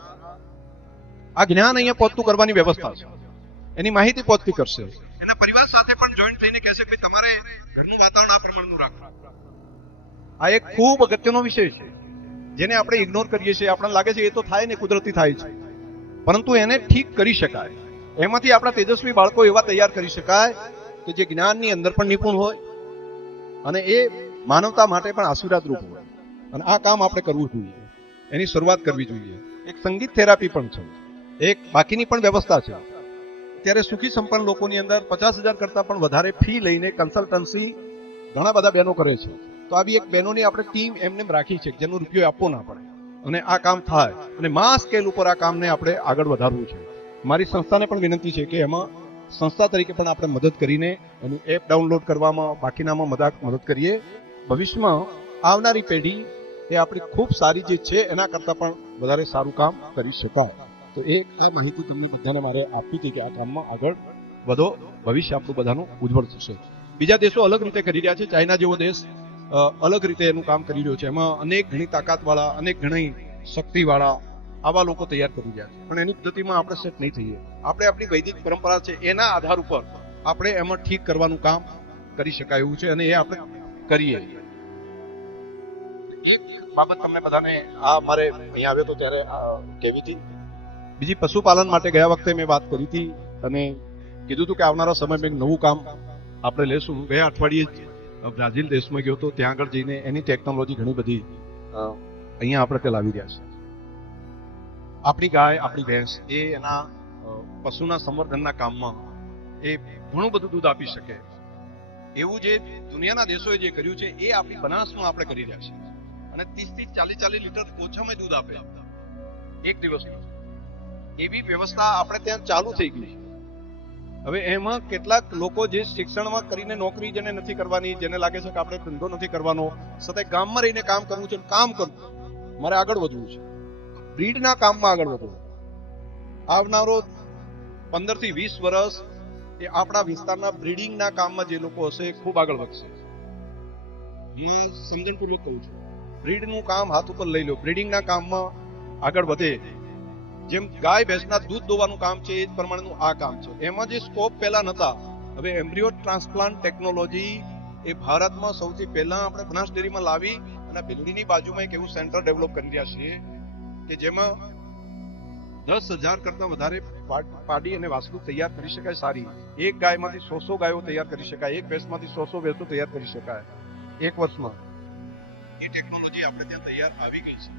આ જ્ઞાન અહીંયા પહોંચતું કરવાની વ્યવસ્થા છે. એની માહિતી પહોંચતી કરશે. એના પરિવાર સાથે પણ જોઈન્ટ થઈને કહેશે કે તમારે ઘરનું વાતાવરણ આ પ્રમાણનું રાખવું. આ એક ખૂબ અગત્યનો વિષય છે જેને આપણે ઇગ્નોર કરીએ છીએ. આપણને લાગે છે એ તો થાય ને, કુદરતી થાય છે, પરંતુ એને ઠીક કરી શકાય. એમાંથી આપણા તેજસ્વી બાળકો એવા તૈયાર કરી શકાય કે જે જ્ઞાનની અંદર પણ નિપુણ હોય અને એ માનવતા માટે પણ આશીર્વાદરૂપ હોય. અને આ કામ આપણે કરવું જોઈએ, એની શરૂઆત કરવી જોઈએ. એક સંગીત થેરાપી પણ છે, એક બાકીની પણ વ્યવસ્થા છે. ત્યારે સુખી સંપન્ન લોકોની અંદર 50,000 કરતા પણ વધારે ફી લઈને કન્સલ્ટન્સી ઘણા બધા બહેનો કરે છે. તો આવી એક બહેનોની આપણે ટીમ એમને રાખી છે જેનો રૂપિયો આપવો ના પડે અને આ કામ થાય અને માસ સ્કેલ ઉપર આ કામને આપણે આગળ વધારવું છે. મારી સંસ્થાને પણ વિનંતી છે કે એમાં સંસ્થા તરીકે પણ આપણે મદદ કરીને એની એપ ડાઉનલોડ કરવામાં, બાકીનામાં મદદ કરીએ. ભવિષ્યમાં આવનારી પેઢી એ આપણી ખૂબ સારી જે છે એના કરતાં પણ વધારે સારું કામ કરી શકાય. તો એ માહિતી તમને બધાને મારે આપી હતી કે આ કામમાં આગળ વધો, ભવિષ્ય આપણું બધાનું ઉજ્જવળ થશે. બીજા દેશો અલગ રીતે કરી રહ્યા છે. ચાઇના જેવો દેશ અલગ રીતે એનું કામ કરી રહ્યો છે. એમાં અનેક ઘણી તાકાતવાળા, અનેક ઘણી શક્તિવાળા આવા લોકો તૈયાર કરી રહ્યા છે. પણ એની પદ્ધતિમાં આપણે સેટ નહીં થઈએ. આપણે આપણી વૈદિક પરંપરા છે એના આધાર ઉપર આપણે એમાં ઠીક કરવાનું કામ કરી શકાય એવું છે અને એ આપણે કરીએ. એક બાબત તમને બધાને આ મારે અહીંયા આવ્યો તો ત્યારે કહેવી હતી. બીજી પશુપાલન માટે ગયા વખતે મેં વાત કરી હતી અને કીધું હતું કે આવનારા સમયમાં એક નવું કામ આપણે લેશું. ગયા અઠવાડિયે બ્રાઝિલ દેશમાં ગયો હતો. ત્યાં આગળ જઈને એની ટેકનોલોજી ઘણી બધી અહીંયા આપણે તે લાવી રહ્યા છે. આપણી ગાય, આપણી ભેંસ એ એના પશુના સંવર્ધનના કામમાં એ ઘણું બધું દૂધ આપી શકે એવું જે દુનિયાના દેશોએ જે કર્યું છે એ આપણી બનાસમાં આપણે કરી રહ્યા છીએ. અને 30-40 લીટર ઓછામાં દૂધ આપે એક દિવસમાં. એવી વ્યવસ્થા આપણે ત્યાં ચાલુ થઈ ગઈ છે. હવે એમાં કેટલાક લોકો જે શિક્ષણમાં કરીને નોકરી જેને નથી કરવાની, જેને લાગે છે કે આપણે ધંધો નથી કરવાનો, છતાં ગામમાં રહીને કામ કરવું છે, કામ કરવું, મારે આગળ વધવું છે, બ્રીડના કામમાં આગળ વધવું. આવનારો 15 થી 20 વર્ષ એ આપણા વિસ્તારના બ્રીડિંગના કામમાં જે લોકો હશે ખૂબ આગળ વધશે. હું સમજણપૂર્વક કહું છું, બ્રીડનું કામ હાથ ઉપર લઈ લો, બ્રીડિંગના કામમાં આગળ વધે. જેમ ગાય ભેંસના દૂધ દોવાનું કામ છે એ જ પ્રમાણેનું આ કામ છે. એમાં જે સ્કોપ પહેલા નતા, હવે એમ્બ્રિયો ટ્રાન્સપ્લાન્ટ ટેકનોલોજી એ ભારતમાં સૌથી પહેલા આપણે બનાસ ડેરીમાં લાવી અને ભીલડીની બાજુમાં એક એવું સેન્ટર ડેવલપ કરી રહ્યા છીએ કે જેમાં 10,000 કરતા વધારે પાડી અને વાસળું તૈયાર કરી શકાય. સારી એક ગાયમાંથી 100 ગાયો તૈયાર કરી શકાય, એક ભેંસમાંથી 100 ભેંસો તૈયાર કરી શકાય એક વર્ષમાં. એ ટેકનોલોજી આપણે ત્યાં તૈયાર આવી ગઈ છે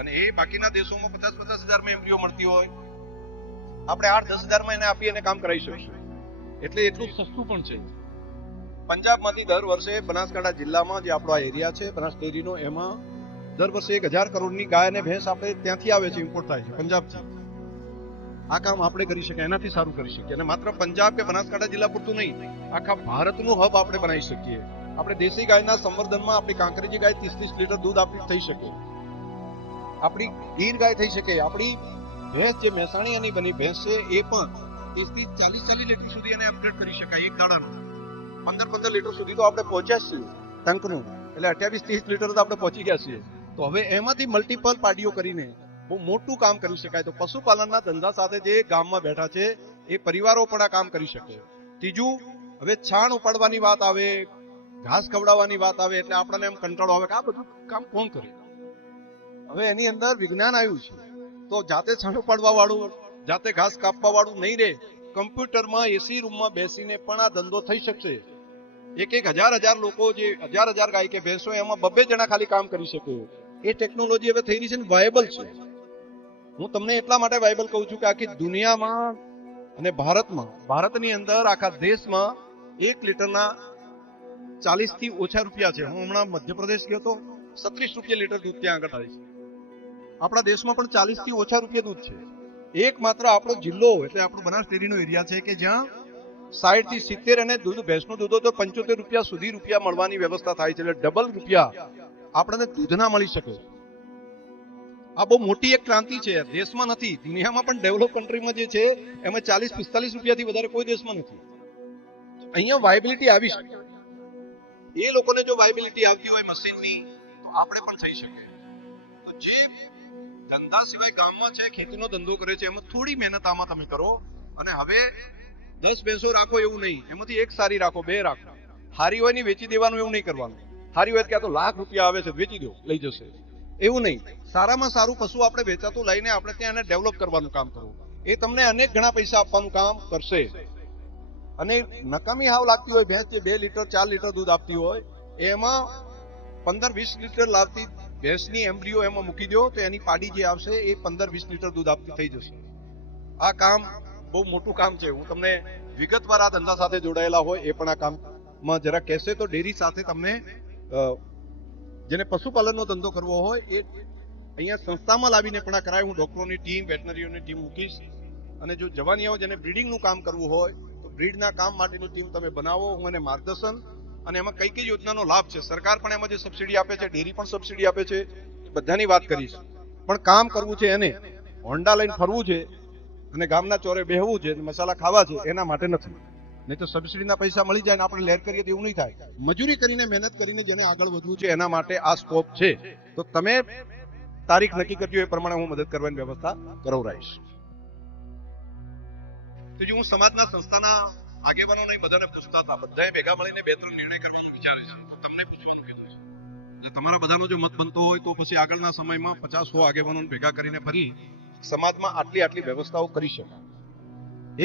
અને એ બાકીના દેશોમાં 50,000 માં એમ્બ્રિયો મળતી હોય, આપણે 8-10,000 માં એને આપી અને કામ કરાવી શકીશું. એટલે એટલું સસ્તું પણ છે. પંજાબમાંથી દર વર્ષે બનાસકાંઠા જિલ્લામાં જે આપણો આ એરિયા છે બનાસ ડેરીનો, એમાં દર વર્ષે 1000 કરોડની ગાય અને ભેંસ આપણે ત્યાંથી આવે છે, ઇમ્પોર્ટ થાય છે પંજાબથી. આ કામ આપણે કરી શકીએ, એનાથી સારું કરી શકીએ. અને માત્ર પંજાબ કે બનાસકાંઠા જિલ્લા પૂરતું નહીં, આખા ભારતનું હબ આપણે બનાવી શકીએ. આપણે દેશી ગાયના સંવર્ધનમાં આપણી કાંકરેજી ગાય 30-30 લીટર દૂધ આપી થઈ શકે, આપણી ગીર ગાય થઈ શકે, આપણી ભેંસ જે મહેસાણીયાની બની ભેંસ છે એ પણ 30-40 લીટર સુધી એને અપગ્રેડ કરી શકાય એક દાડાનો. 15 લીટર સુધી તો આપણે પહોંચ્યા છીએ ટંકનું, એટલે 28-30 લીટર તો આપણે પહોંચી ગયા છીએ. તો હવે એમાંથી મલ્ટિપલ પાર્ટીઓ કરીને બહુ મોટું કામ કરી શકાય. તો પશુપાલનના ધંધા સાથે જે ગામમાં બેઠા છે એ પરિવારો પણ આ કામ કરી શકે. ત્રીજું, હવે છાણ ઉપાડવાની વાત આવે, ઘાસ ખવડાવવાની વાત આવે એટલે આપણને એમ કંટાળો આવે કે આ બધું કામ કોણ કરે. હવે એની અંદર વિજ્ઞાન આવ્યું છે, તો જાતે છાણ ઉપાડવા વાળું, જાતે ઘાસ કાપવા વાળું નહીં રહે, કમ્પ્યુટરમાં એસી રૂમમાં બેસીને પણ આ ધંધો થઈ શકશે. એક હજાર લોકો જે હજાર ગાય કે ભેંસો એમાં 2 જણા ખાલી કામ કરી શકે. એ ટેકનોલોજી હવે થઈ રહી છે ને વાયેબલ છે. હું તમને એટલા માટે વાયેબલ કહું છું કે આખી દુનિયામાં અને ભારતની અંદર આખા દેશમાં 1 લીટરના 40 થી ઓછા રૂપિયા છે. હું હમણાં મધ્યપ્રદેશ ગયો તો 36 રૂપિયા લીટર દૂધ ત્યાં આગળ થાય છે. આપણા દેશમાં પણ 40 થી ઓછા રૂપિયા દૂધ છે. એક માત્ર આપણો જિલ્લો એટલે આપણો બનાસ ડેરીનો એરિયા છે કે જ્યાં 60 થી 70 અને દૂધ ભેંસનું દૂધ તો 75 રૂપિયા સુધી રૂપિયા મળવાની વ્યવસ્થા થાય છે. એટલે ડબલ રૂપિયા આપણને દૂધના મળી શકે. આ બહુ મોટી એક ક્રાંતિ છે, દેશમાં નથી, દુનિયામાં પણ ડેવલપ કન્ટ્રીમાં જે છે એમાં 40-45 રૂપિયાથી વધારે કોઈ દેશમાં નથી. અહીંયા વાયબિલિટી આવી શકે. એ લોકોને જો વાયબિલિટી આવતી હોય મશીનની, તો આપણે પણ થઈ શકે. તો જે ધંધા સિવાય ગામમાં છે, ખેતીનો ધંધો કરે છે, એમાં થોડી મહેનત આમાં તમે કરો. અને હવે 10 ભેંસો રાખો એવું નહીં, એમાંથી એક સારી રાખો, 2 રાખો. હારી હોય ને વેચી દેવાનું એવું નહીં કરવાનું. હારી હોય કે આ તો લાખ રૂપિયા આવે છે વેચી દો, લઈ જશે, એવું નહીં. સારામાં સારું પશુ આપણે વેચાતું લઈને આપણે ત્યાં એને ડેવલપ કરવાનું કામ કરવું. એ તમને અનેક ઘણા પૈસા આપવાનું કામ કરશે. અને નકામી હાવ લાગતી હોય ભેંસ જે 2 લીટર 4 લીટર દૂધ આપતી હોય, એમાં 15-20 લીટર લાવતી ભેંસની એમ્બ્રિયો એમાં મૂકી દો તો એની પાડી જે આવશે એ 15-20 લીટર દૂધ આપતી થઈ જશે. આ કામ બહુ મોટું કામ છે. હું તમને વિગતવાર આ ધંધા સાથે જોડાયેલા હોય એ પણ આ કામમાં જરા કહેશે તો ડેરી સાથે તમને જેને પશુપાલનનો ધંધો કરવો હોય એ અહીંયા સંસ્થામાં લાવીને પણ આ કરાય. હું ડોક્ટરોની ટીમ, વેટનરીઓની ટીમ મૂકીશ. અને જો જવાનીઓ જેને બ્રીડિંગનું કામ કરવું હોય તો બ્રીડના કામ માટેની ટીમ તમે બનાવો. હું એને માર્ગદર્શન અને એમાં કઈ કઈ યોજનાનો લાભ છે, સરકાર પણ એમાં જે સબસિડી આપે છે, ડેરી પણ સબસિડી આપે છે, એ બધાની વાત કરીશ. પણ કામ કરવું છે એને, હોન્ડા લઈને ફરવું છે અને ગામના ચોરે બેહવું છે, મસાલા ખાવા છે, એના માટે નથી. નહીં તો સબસિડીના પૈસા મળી જાય ને આપણે લહેર કરીએ તો એવું નહીં થાય. મજૂરી કરીને મહેનત કરીને જેને આગળ વધવું છે એના માટે આ સ્કોપ છે. તો તમે તારીખ નક્કી કરજો, એ પ્રમાણે હું મદદ કરવાની વ્યવસ્થા કરાવરાઈશ. તો જો હું સમાજના સંસ્થાના આગેવાનોને બધાને પૂછતા હતા, બધાએ ભેગા મળીને 2-3 નિર્ણય કરવાનો વિચારે છે. તો તમને પૂછવાનું કીધું છે. એટલે તમારા બધાનો જો મત બનતો હોય તો પછી આગળના સમયમાં 50-100 આગેવાનોને ભેગા કરીને ફરી સમાજમાં આટલી વ્યવસ્થાઓ કરી શકાય.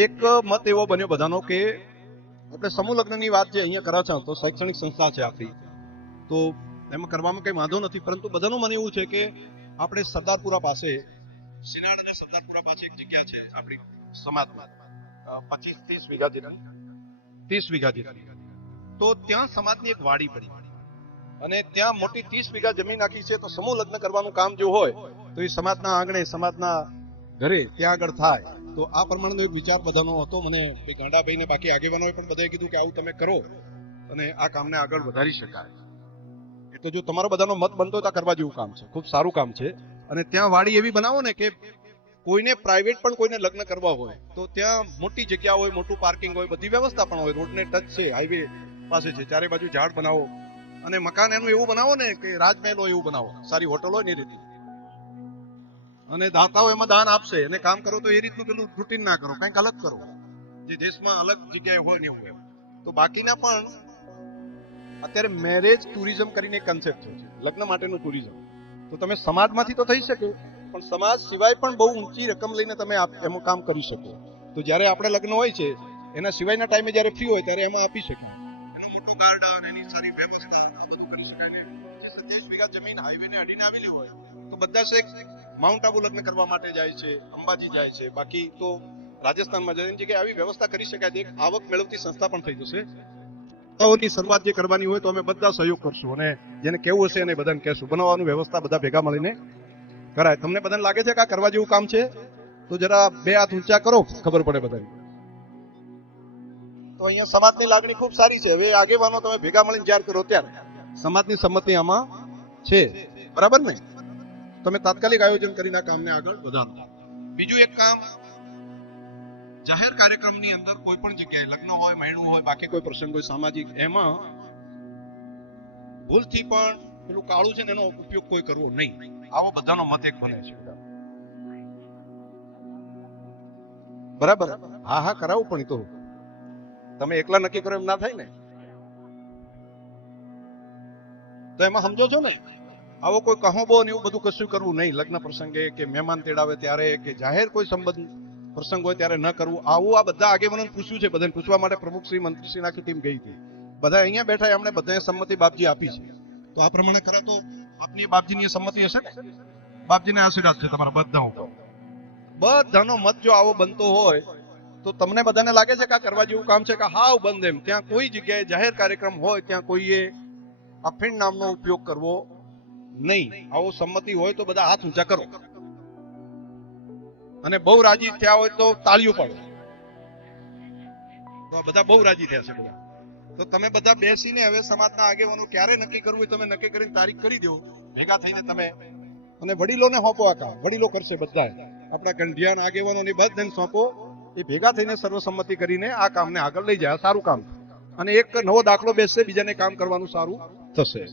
એક મત એવો બન્યો બધાનો કે આપણે સમૂહ લગ્નની વાત જે અહીંયા કરા છે, તો શૈક્ષણિક સંસ્થા છે આખી, તો એમાં કરવામાં કઈ વાંધો નથી. પરંતુ બધાનું મને એવું છે કે આપણે સરદારપુરા પાસે, સિનાડ અને સરદારપુરા પાસે એક જગ્યા છે આપણી સમાજમાં 25-30 વીઘા જેટલી, 30 વીઘા જેટલી. તો ત્યાં સમાજની એક વાડી પડી અને ત્યાં મોટી 30 વીઘા જમીન નાખી છે. તો સમૂહ લગ્ન કરવાનું કામ જો હોય તો એ સમાજના આંગણે, સમાજના ઘરે ત્યાં આગળ થાય. તો આ પ્રમાણનો એક વિચાર બધાનો હતો. મને ગાંડાભાઈ ને બાકી આગેવાનોએ પણ બધાએ કીધું કે આવું તમે કરો અને આ કામને આગળ વધારી શકાય. એટલે જો તમારો બધાનો મત બનતો હોય તો કરવા જેવું કામ છે, ખૂબ સારું કામ છે. અને ત્યાં વાડી એવી બનાવો ને કે કોઈને પ્રાઇવેટ પણ કોઈને લગ્ન કરવા હોય તો ત્યાં મોટી જગ્યા હોય, મોટું પાર્કિંગ હોય, બધી વ્યવસ્થા પણ હોય, રોડને ટચ છે, હાઈવે પાસે છે, ચારે બાજુ ઝાડ બનાવો અને મકાન એનું એવું બનાવો ને કે રાજમહેલ હોય એવું બનાવો, સારી હોટલ હોય ને એ રીતે. અને દાતાઓ એમાં દાન આપશે અને કામ કરો તો એ રીતનું પેલું રૂટીન ના કરો, કંઈક અલગ કરો, જે દેશમાં અલગ જગ્યાએ હોય ને એવું. તો બાકીના પણ અત્યારે મેરેજ ટુરિઝમ કરીને એક કન્સેપ્ટ છે, લગ્ન માટેનું ટુરિઝમ. તો તમે સમાજમાંથી તો થઈ શકે, પણ સમાજ સિવાય પણ બહુ ઊંચી રકમ લઈને તમે એમાં કામ કરી શકો. તો જ્યારે આપણે લગ્ન હોય છે એના સિવાયના ટાઈમે જ્યારે ફ્રી હોય ત્યારે એમાં આપી શકીએ. એનો મોટો ગાર્ડન, એની સારી વ્યવસ્થા, આ બધું કરી શકાય. ને 27 વીઘા જમીન હાઈવેને અડીને આવેલી હોય તો બધા શેખ માઉન્ટ આબુ લગ્ન કરવા માટે જાય છે, અંબાજી જાય છે, બાકી તો રાજસ્થાનમાં જાય. એની જગ્યાએ આવી વ્યવસ્થા કરી શકાય. એક આવક મેળવતી સંસ્થા પણ થઈ જશે. ની શરૂઆત જે કરવાની હોય તો અમે બધા સહયોગ કરશું અને જેને કેવું હશે એને બધાને કહેશું. બનાવવાનું વ્યવસ્થા બધા ભેગા મળીને કરાય. તમને બધાને લાગે છે કે આ કરવા જેવું કામ છે? તો જરા બે હાથ ઊંચા કરો, ખબર પડે બધાને. તો અહીંયા સમાજની લાગણી ખૂબ સારી છે. હવે આગેવાનો તમે ભેગા મળીને જાહેર કરો ત્યારે સમાજની સંમતિ આમાં છે, બરાબર ને? તમે તાત્કાલિક આયોજન કરીને આ કામને આગળ વધારો. બીજું એક કામ, જાહેર કાર્યક્રમની અંદર કોઈ પણ જગ્યાએ લગ્ન હોય, મહિણું હોય, બાકી કોઈ પ્રસંગ હોય સામાજિક, એમાં ભૂલથી પણ પેલું કાળું છે ને એનો ઉપયોગ કોઈ કરવો નહીં. આવો બધાનો મત એક બને છે. બરાબર? હા હા, કરાવું, પણ તો તમે એકલા નક્કી કરો એમ ના થાય ને. તો એમાં સમજો છો ને, આવો કોઈ કહો ને એવું બધું કશું કરવું નહીં. લગ્ન પ્રસંગે કે મહેમાન તેડાવે ત્યારે કે જાહેર કોઈ સંબંધ પ્રસંગ હોય ત્યારે ન કરવું. આવું આ બધા આગેવાનોને પૂછ્યું છે. બધાને પૂછવા માટે પ્રમુખશ્રી, મંત્રીશ્રી આખી ટીમ ગઈ હતી. બધા અહીંયા બેઠા, એમણે બધાએ સંમતિ બાપજી આપી છે. તો આ પ્રમાણે કરે તો આપની બાપજીની સંમતિ હશે ને? બાપજીને આશીર્વાદ છે તમારા બધા ઉપર. બધાનો મત જો આવો બનતો હોય તો તમને બધાને લાગે છે કે આ કરવા જેવું કામ છે કે હાવ બંધ એમ? ત્યાં કોઈ જગ્યાએ જાહેર કાર્યક્રમ હોય ત્યાં કોઈએ અફીણ નામનો ઉપયોગ કરવો નહીં. આવો સંમતિ હોય તો બધા હાથ ઊંચા કરો અને બહુ રાજી થયા હોય તો તાળીઓ પાડો. તો બધા બહુ રાજી થયા છે બધા. તો તમે બધા બેસીને હવે સમાજના આગેવાનો ક્યારે નક્કી કરવું હોય તમે નક્કી કરીને તારીખ કરી દો ભેગા થઈને તમે. અને વડીલોને સોંપો આ કામ. વડીલો કરશે બધા, આપણા ગંઢિયાન આગેવાનોને બધાને સોંપો. એ ભેગા થઈને સર્વસંમતિ કરીને આ કામને આગળ લઈ જાય. સારું કામ અને એક નવો દાખલો બેસશે, બીજાને કામ કરવાનું સારું થશે.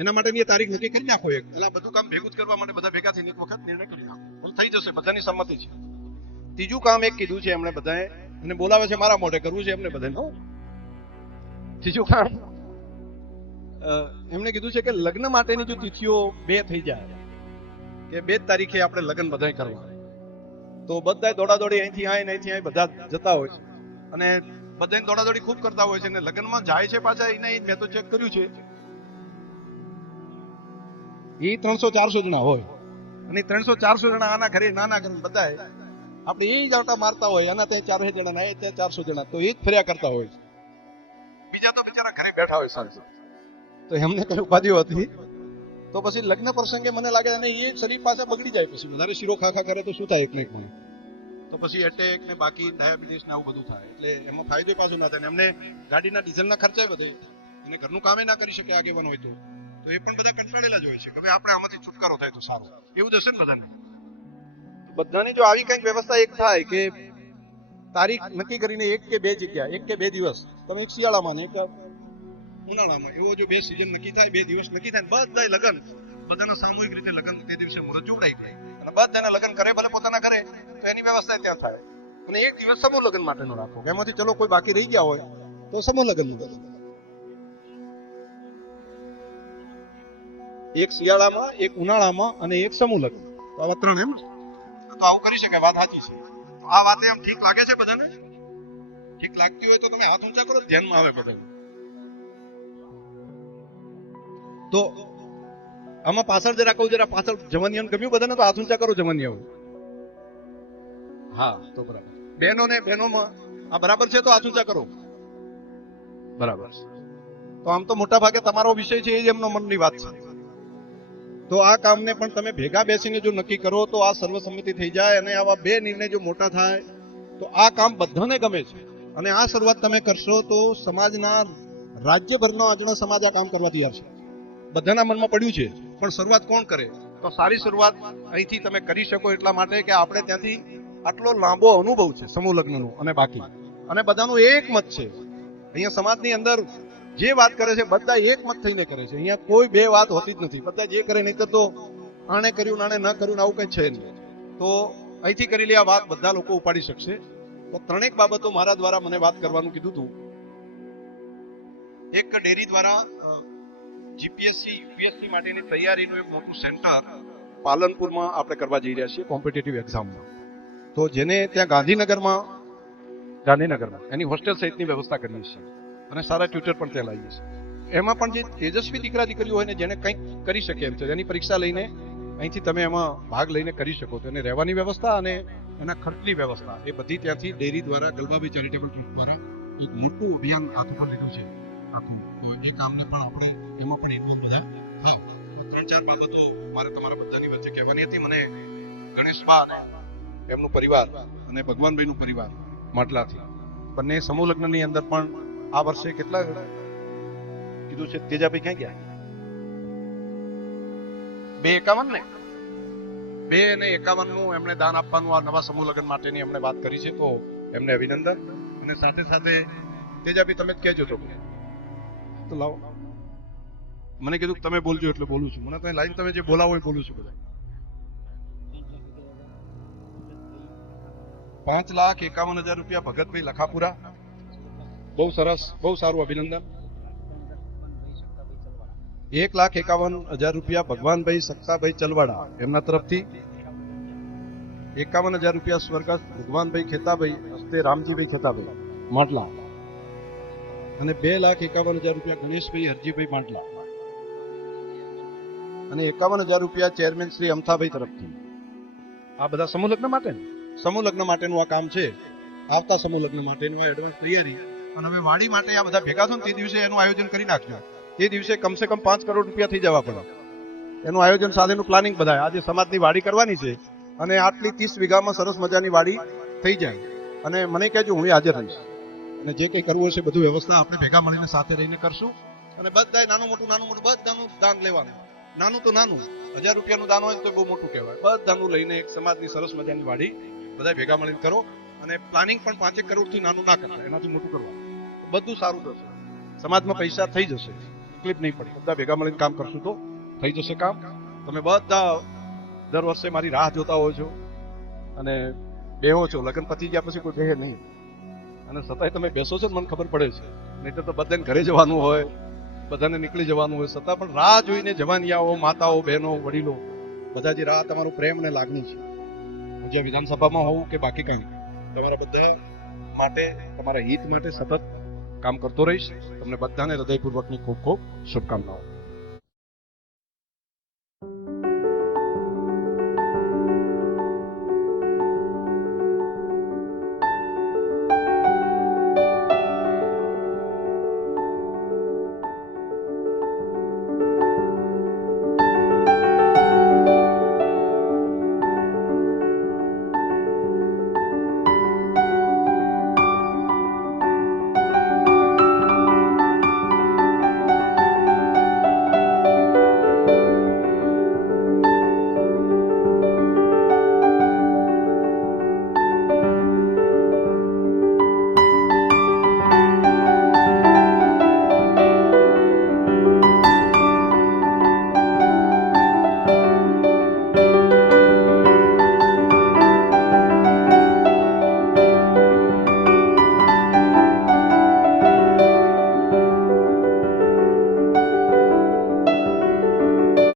એના માટેની તારીખ નક્કી કરી નાખો. એક એટલે બધું કામ ભેગું જ કરવા માટે બધા ભેગા થઈને એક વખત નિર્ણય કરી નાખો. થઈ જશે, બધાની સંમતિ છે. ત્રીજું કામ એક કીધું છે એમણે બધાએ, અને બોલાવે છે મારા મોઢે કરવું છે એમને બધાને. ત્રીજું કામ એમણે કીધું છે કે લગ્ન માટેની જો તિથિઓ 2 થઈ જાય કે 2 તારીખે આપણે લગ્ન બધાય કરવા, તો બધા દોડાદોડી અહીંથી અહીં બધા જતા હોય છે અને બધાને દોડાદોડી ખૂબ કરતા હોય છે અને લગ્નમાં જાય છે પાછા એને. મેં તો ચેક કર્યું છે, એ 300-400 જણા હોય અને 300-400 જણા આના ઘરે નાના ઘરે બધા આપણે એ જ આટા મારતા હોય. આના ત્યાં 400 જણા ના, ત્યાં 400 જણા, તો એ જ ફર્યા કરતા હોય. બીજા તો બિચારા ઘરે બેઠા હોય સાંજે. તો એમને કઈ ઉપાધિઓ હતી. તો પછી લગ્ન પ્રસંગે મને લાગે અને એ શરીર પાસે બગડી જાય. પછી વધારે શીરો ખાખા કરે તો શું થાય એક ને એક મને, તો પછી એટેક ને બાકી ડાયાબિટીસ ને આવું બધું થાય. એટલે એમાં ફાયદો પાછો ના થાય. એમને ગાડીના ડીઝલના ખર્ચા વધે અને ઘરનું કામે ના કરી શકે આગેવાન હોય તો એ પણ બધા કંટાળેલા જ હોય છે કે હવે આપણે આમાંથી છુટકારો થાય તો સારું. એવું જ હશે ને બધાને? બધાની જો આવી કંઈક વ્યવસ્થા એક થાય કે તારીખ નક્કી કરીને 1 કે 2 જગ્યા, 1 કે 2 દિવસ, તમે એક શિયાળામાં ને એક ઉનાળામાં, એવો જો 2 સિઝન નક્કી થાય, 2 દિવસ નક્કી થાય, બધાય લગન, બધાના સામૂહિક રીતે લગન તે દિવસે મુહૂર્ત જોડાઈ જાય અને બધાને લગન કરે, ભલે પોતાના ઘરે, તો એની વ્યવસ્થા ત્યાં થાય. અને એક દિવસ સમૂહ લગન માટેનો રાખો. એમાંથી ચલો કોઈ બાકી રહી ગયા હોય તો સમૂહ લગનનું કરો. એક શિયાળામાં, એક ઉનાળામાં અને એક સમૂહ લગ્ન. તો આવા 3 એમ. તો આવું કરી શકાય. વાત સાચી છે. તો આ વાતે એમ ઠીક લાગે છે બધાને? ઠીક લાગતી હોય તો તમે હાથ ઊંચા કરો, ધ્યાનમાં આવે બધાને. તો આમાં પાછળ જરા કહું, જરા પાછળ જમનિયાને ગમ્યું બધાને? તો હાથ ઊંચા કરો જમનિયાઓ. હા, તો બરાબર. બહેનોમાં આ બરાબર છે તો હાથ ઊંચા કરો. બરાબર. તો આમ તો મોટા ભાગે તમારો વિષય છે એ જ એમનો મનની વાત છે. તો આ કામને પણ તમે ભેગા બેસીને જો નક્કી કરો તો આ સર્વસંમતિ થઈ જાય અને આવા 2 નિર્ણય જો મોટા થાય તો આ કામ બધાને ગમે છે. અને આ શરૂઆત તમે કરશો તો સમાજના, રાજ્યભરનો આજનો સમાજ આ કામ કરવા તૈયાર છે. બધાના મનમાં પડ્યું છે, પણ શરૂઆત કોણ કરે? તો સારી શરૂઆત અહીંથી તમે કરી શકો એટલા માટે કે આપણે ત્યાંથી આટલો લાંબો અનુભવ છે સમૂહ લગ્નનો અને બાકી, અને બધાનું એક મત છે. અહીંયા સમાજની અંદર જે વાત કરે છે બધા એક મત થઈને કરે છે. અહીંયા કોઈ 2 વાત હોતી જ નથી. બધા જે કરે, નહીં તો આણે કર્યું આણે ન કર્યું આવું કઈ છે નહીં. તો અહીંથી કરેલી આ વાત બધા લોકો ઉપાડી શકશે. તો 3 બાબતો મારા દ્વારા મને વાત કરવાનું કીધું હતું. એક ડેરી દ્વારા જીપીએસસી યુપીએસસી માટેની તૈયારીનું એક મોટું સેન્ટર પાલનપુરમાં આપણે કરવા જઈ રહ્યા છીએ કોમ્પિટિટિવ એક્ઝામમાં. તો જેને ત્યાં ગાંધીનગરમાં એની હોસ્ટેલ સહિતની વ્યવસ્થા કરીએ છીએ અને સારા ટ્યુટર પણ ત્યાં લાવીએ છીએ. એમાં પણ જે તેજસ્વી દીકરા દીકરીઓ હોય ને જેને કંઈક કરી શકે એમ છે, એની પરીક્ષા લઈને અહીંથી તમે એમાં ભાગ લઈને કરી શકો. તો એને રહેવાની વ્યવસ્થા અને એના ખર્ચની વ્યવસ્થા એ બધી ત્યાંથી ડેરી દ્વારા, ગલબાબી ચેરિટેબલ ટ્રસ્ટ દ્વારા એક મોટું અભિયાન હાથ ઉપર લીધું છે આખું, તો એ કામને પણ આપણે એમાં પણ ઇન્વોલ્વ બધા થાવ. તો 3-4 બાબતો મારે તમારા બધાની વચ્ચે કહેવાની હતી. મને ગણેશબા અને એમનું પરિવાર અને ભગવાનભાઈનું પરિવાર માટલાથી બંને સમૂહ લગ્નની અંદર પણ આ વર્ષે કેટલા કીધું છે? તેજાભાઈ ક્યાં ગયા? 251 ને 251 નું એમણે દાન આપવાનું આ નવા સમૂહ લગ્ન માટેની એમણે વાત કરી છે, તો એમને અભિનંદન. અને સાથે સાથે તેજાભાઈ તમે જ કહેજો તો લાવો. મને કીધું કે તમે બોલજો એટલે બોલું છું. મને તો લાઈન તમે જે બોલાવો એ બોલું છું બધા. 5,51,000 રૂપિયા ભગતભાઈ લખાપુરા. બહુ સરસ, બહુ સારું, અભિનંદન. 1,51,000 રૂપિયા ભગવાનભાઈ સક્તાભાઈ ચલવાડા એમના તરફથી. 51,000 રૂપિયા સ્વર્ગસ્થ ભગવાનભાઈ ખેતાભાઈ હસ્તે રામજીભાઈ ખેતાભાઈ માટલા. અને 2,51,000 રૂપિયા ગણેશભાઈ હરજીભાઈ માટલા. અને 51,000 રૂપિયા ચેરમેન શ્રી અમથાભાઈ તરફથી. આ બધા સમૂહ લગ્ન માટે ને? સમૂહ લગ્ન માટેનું આ કામ છે. આવતા સમૂહ લગ્ન માટેનું એડવાન્સ તૈયારી. અને હવે વાડી માટે આ બધા ભેગા થો ને તે દિવસે એનું આયોજન કરી નાખજો. તે દિવસે કમસે કમ 5 કરોડ રૂપિયા થઈ જવા પડે. એનું આયોજન સાથેનું પ્લાનિંગ બધા. આજે સમાજની વાડી કરવાની છે અને આટલી 30 વીઘામાં સરસ મજાની વાડી થઈ જાય. અને મને કહેજો, હું હાજર રહીશ. અને જે કંઈ કરવું હશે બધું વ્યવસ્થા આપણે ભેગા મળીને સાથે રહીને કરશું. અને બધાય નાનું મોટું બધાનું દાન લેવાનું. નાનું તો નાનું, 1000 રૂપિયાનું દાન હોય તો બહુ મોટું કહેવાય. બધાનું લઈને એક સમાજની સરસ મજાની વાડી બધા ભેગા મળીને કરો. અને પ્લાનિંગ પણ 5 કરોડથી નાનું ના કરતા, એનાથી મોટું કરવાનું. બધું સારું થશે. સમાજમાં પૈસા થઈ જશે, તકલીફ નહીં પડે. બધા ભેગા મળીને કામ કરશું તો થઈ જશે કામ. તમે બધા દર વર્ષે મારી રાહ જોતા હોય છો અને બેહો છો. લગ્ન પતી ગયા પછી કોઈ બેહે નહીં, અને છતાંય તમે બેસો છો, મને ખબર પડે છે. નહીં તો બધાને ઘરે જવાનું હોય, બધાને નીકળી જવાનું હોય, છતાં પણ રાહ જોઈને જવાનિયાઓ, માતાઓ, બહેનો, વડીલો બધા જે રાહ, તમારું પ્રેમ અને લાગણી છે. હું જ્યાં વિધાનસભામાં હોઉં કે બાકી કંઈ, તમારા બધા માટે, તમારા હિત માટે સતત કામ કરતો રહીશ. તમને બધાને હૃદયપૂર્વકની ખૂબ ખૂબ શુભકામનાઓ.